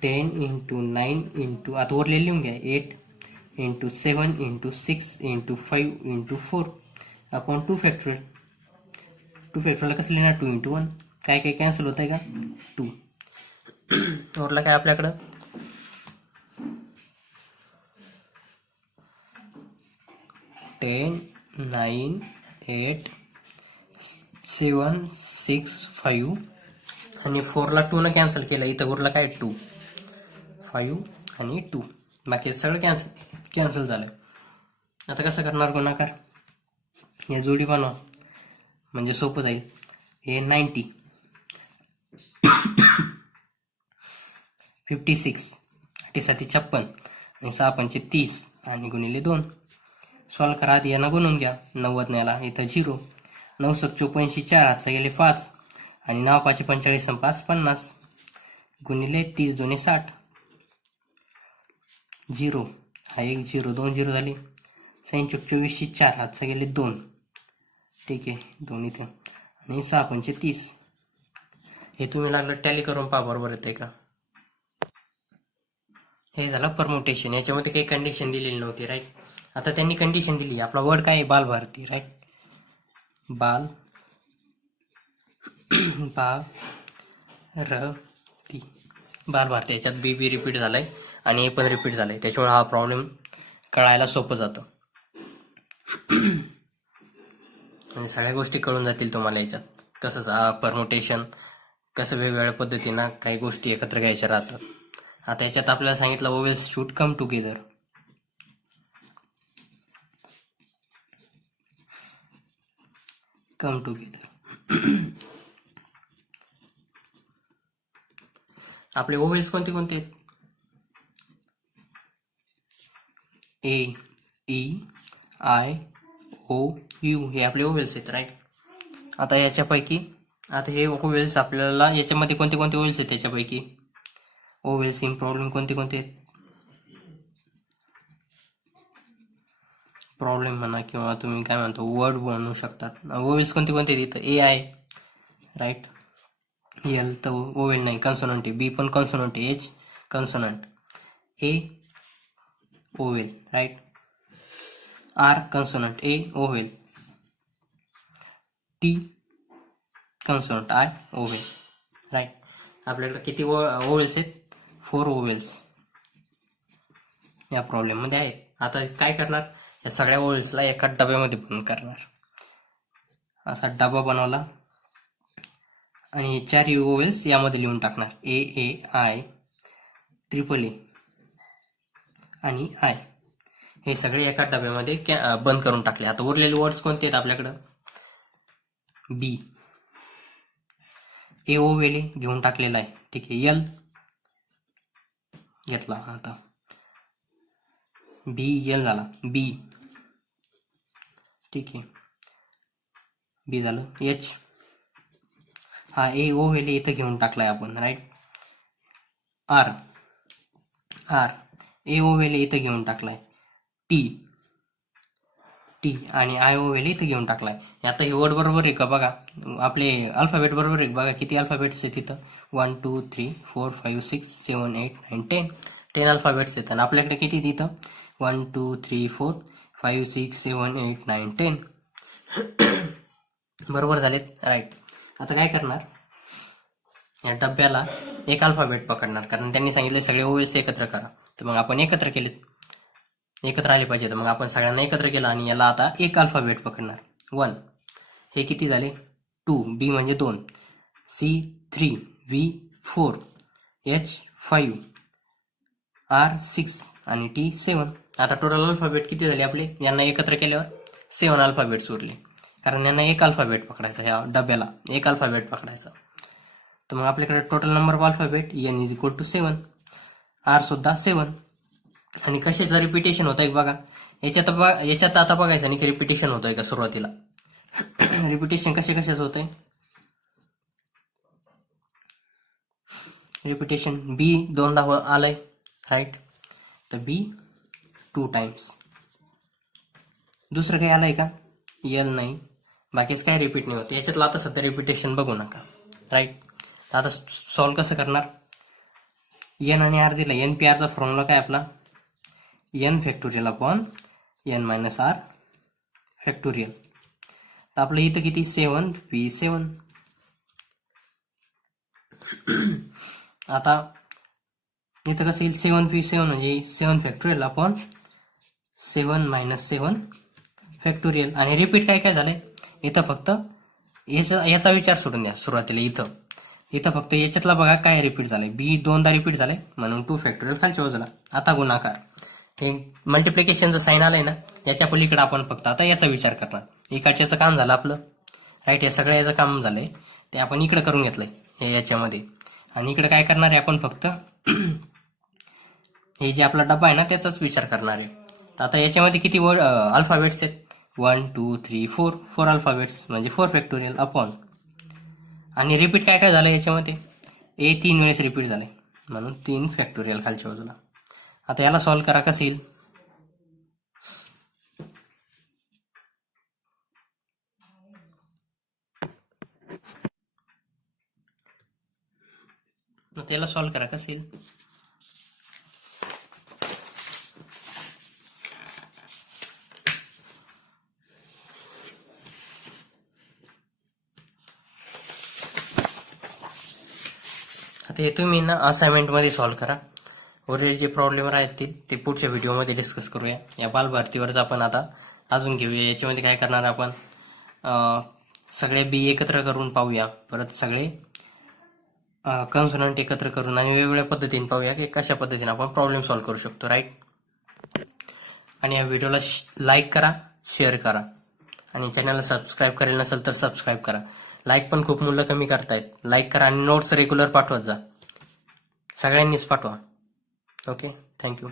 10 इंटू 9 इंटू आता वरले लिहून घ्या 8 इंटू 7 इंटू 6 इंटू 5 इंटू 4 आपण 2 फॅक्टोरियल. 2 फॅक्टोरियलला कसं लिहिणार? 2 इंटू 1. काय काय कॅन्सल होत आहे का? 2. उरलं काय आपल्याकडं 10, 9, 8, 7, 6, 5 आणि 4ला 2 न कॅन्सल केलं. इथं उरलं काय 2, 5 आणि 2. बाकी सगळं कॅन्सल झालं. आता कसं करणार गुणाकार? हे जोडी बनवा म्हणजे सोपं जाईल. हे 90, 56, 8 56 आणि 6 पंचे 30 आणि गुणिले 2. सॉल्व करा. आधी यांना गुणून घ्या. 90 न्याला इथं 0, 9 × 84 4, हातचं गेले 5 आणि 9 × 5 = 45 आणि 5 = 50 गुणिले 30 2 = 60. 0 हा 1 0, 2 0 झाले. 6 × 24 4, हातचं गेले 2. ठीक आहे, 2 इथं आणि 6 पंचे 30. हे तुम्ही लागलं टॅली करून पहा बरोबर येते का. हे झालं परमुटेशन. याच्यामध्ये काही कंडिशन दिलेली नव्हती, राईट. आता त्यांनी कंडिशन दिली. आपला वर्ड काय आहे? बाल भारती, राईट. बाल भारती, बाल भारती. याच्यात बी रिपीट झालाय आणि हे पण रिपीट झालंय, त्याच्यामुळे हा प्रॉब्लेम कळायला सोपं जातं. म्हणजे सगळ्या गोष्टी कळून जातील तुम्हाला याच्यात. कसं परमुटेशन, कसं वेगवेगळ्या पद्धतीनं काही गोष्टी एकत्र घ्यायच्या राहतात. आता याच्यात आपल्याला सांगितलं vowels should come together. Come together. आपले ओवेल्स कोणते कोणते आहेत? ए, ई, आय, ओ, यू हे आपले ओवेल्स आहेत, राईट. आता याच्यापैकी आता हे ओवेल्स आपल्याला याच्यामध्ये कोणते कोणते ओवेल्स आहेत? त्याच्यापैकी ओवेल्स इन प्रॉब्लेम कोणते कोणते आहेत? प्रॉब्लेम म्हणा किंवा तुम्ही काय म्हणतो वर्ड बनवू शकतात. ओवेल्स कोणते कोणते आहेत? इथं ए आहे, राईट. एल तर ओवेल नाही, कन्सोनंट आहे. बी पण कन्सोनंट आहे. H consonant. A vowel, right. R consonant. A vowel. T consonant. I vowel, right. आपल्याकडे किती ओवेल्स आहेत? 4 ओवेल्स या प्रॉब्लेम मध्ये आहेत. आता काय करणार? या सगळ्या ओवेल्सला एका डब्यामध्ये बंद करणार. असा डबा बनवला आणि 4 ओवेल्स यामध्ये लिहून टाकणार. ए, ए, आय, ट्रिपल ए आणि आय हे सगळे एका डब्यामध्ये बंद करून टाकले. आता उरलेले वर्ड्स कोणते आहेत आपल्याकडं? बी, ए ओवेल घेऊन टाकलेला आहे, ठीक आहे. एल घेतला. आता बी एल झाला. बी, ठीक आहे, बी झालं. एच हा ए ओवेल इथं घेऊन टाकलाय आपण, right. R, R A oval इथं घेऊन टाकलाय. टी, टी आणि आय ओवेल इथं घेऊन टाकलाय. आता हे वर्ड बरोबर आहे का बघा? आपले अल्फाबेट बरोबर आहे बघा. किती अल्फाबेट्स आहेत तिथं? 1 2 3 4 5 6 7 8 9 10. 10 अल्फाबेट्स आहेत. आणि आपल्याकडे किती तिथं? 1 2 3 4 5 6 7 8 9 10. बरोबर झालेत, राईट. आता काय करणार? या डब्याला एक अल्फाबेट पकडणार, कारण त्यांनी सांगितलं सगळे ओवेल्स एकत्र करा. तर मग आपण एकत्र केलेत, एकत्र आले पाहिजे. तर मग आपण सगळ्यांना एकत्र केलं आणि याला आता एक अल्फाबेट पकडणार. 1 हे किती झाले? 2. बी म्हणजे 2. सी 3. व्ही 4. एच 5. आर 6 आणि टी 7. आता टोटल अल्फाबेट किती झाले आपले? यांना एकत्र केल्यावर 7 अल्फाबेट्स उरले, कारण यांना एक अल्फाबेट पकडायचा. ह्या डब्याला एक अल्फाबेट पकडायचा. तर मग आपल्याकडे total number of alphabet n is equal to 7. R सुद्धा 7. आणि कशाचं रिपिटेशन होत आहे बघा. याच्यात आता बघायचं आणि रिपिटेशन होत आहे का सुरुवातीला. रिपिटेशन कशाचं होत आहे? रिपिटेशन बी 2दा आलंय, राईट. तर बी 2 टाइम्स. दुसरं काही आलंय का? एल नाही. बाकीच काय रिपीट नाही होत. याच्यातलं आता सध्या रिपिटेशन बघू नका, राईट. आता सॉल्व कसं करणार? एन आणि आर दिला. एन पी आरचा फॉर्म्युला काय आपला? N factorial upon n minus r factorial. तर आपलं इथं किती? 7 पी 7. आता इथं कसं येईल 7 म्हणजे 7 फॅक्टोरियल अपॉन 7 मायनस 7 फॅक्टोरियल. आणि रिपीट काय काय झालंय इथं फक्त याचा विचार सोडून द्या. सुरुवातीला इथं फक्त याच्यातला बघा काय रिपीट झालंय. बी 2दा रिपीट झालंय म्हणून 2 फॅक्टोरियल खालच्या बाजूला. आता गुणाकार हे मल्टिप्लिकेशनचं साईन आलंय ना, याच्या पलीकडे आपण फक्त आता याचा विचार करणार. इकडच्याचं काम झालं आपलं राईट. हे सगळं याचं काम झालंय ते आपण इकडे करून घेतलंय याच्यामध्ये. आणि इकडे काय करणार आहे आपण फक्त हे जे आपला डब्बा आहे ना त्याचाच विचार करणार आहे. तर आता याच्यामध्ये किती वर्ड अल्फाबेट्स आहेत 1 2 3 4 अल्फाबेट्स म्हणजे 4 फॅक्टोरियल अपॉन. आणि रिपीट काय काय झालं याच्यामध्ये ए 3 वेळेस रिपीट झाले म्हणून 3 फॅक्टोरियल खालच्या बाजूला. आता याला सॉल्व्ह करा कसं येईल. त्याला सॉल्व्ह करा कसं येईल. आता हे तुम्ही ना असाइनमेंटमध्ये सॉल्व्ह करा. उर्वरित जे प्रॉब्लेम आहेत ते पुढच्या व्हिडिओमध्ये डिस्कस करूया. या बालभारतीवरच आपण आता अजून घेऊया. याच्यामध्ये काय करणार आपण सगळे बी एकत्र करून पाहूया. परत सगळे कन्सोनंट एकत्र करून आणि वेगवेगळ्या पद्धतीने पाहूया की कशा पद्धतीने आपण प्रॉब्लेम सॉल्व्ह करू शकतो राईट. आणि या व्हिडिओला लाईक करा, शेअर करा आणि चॅनलला सबस्क्राईब करेल नसेल तर सबस्क्राईब करा. लाईक पण खूप मुलं कमी करतायत. लाईक करा आणि नोट्स रेग्युलर पाठवत जा. सगळ्यांनीच पाठवा. Okay, thank you.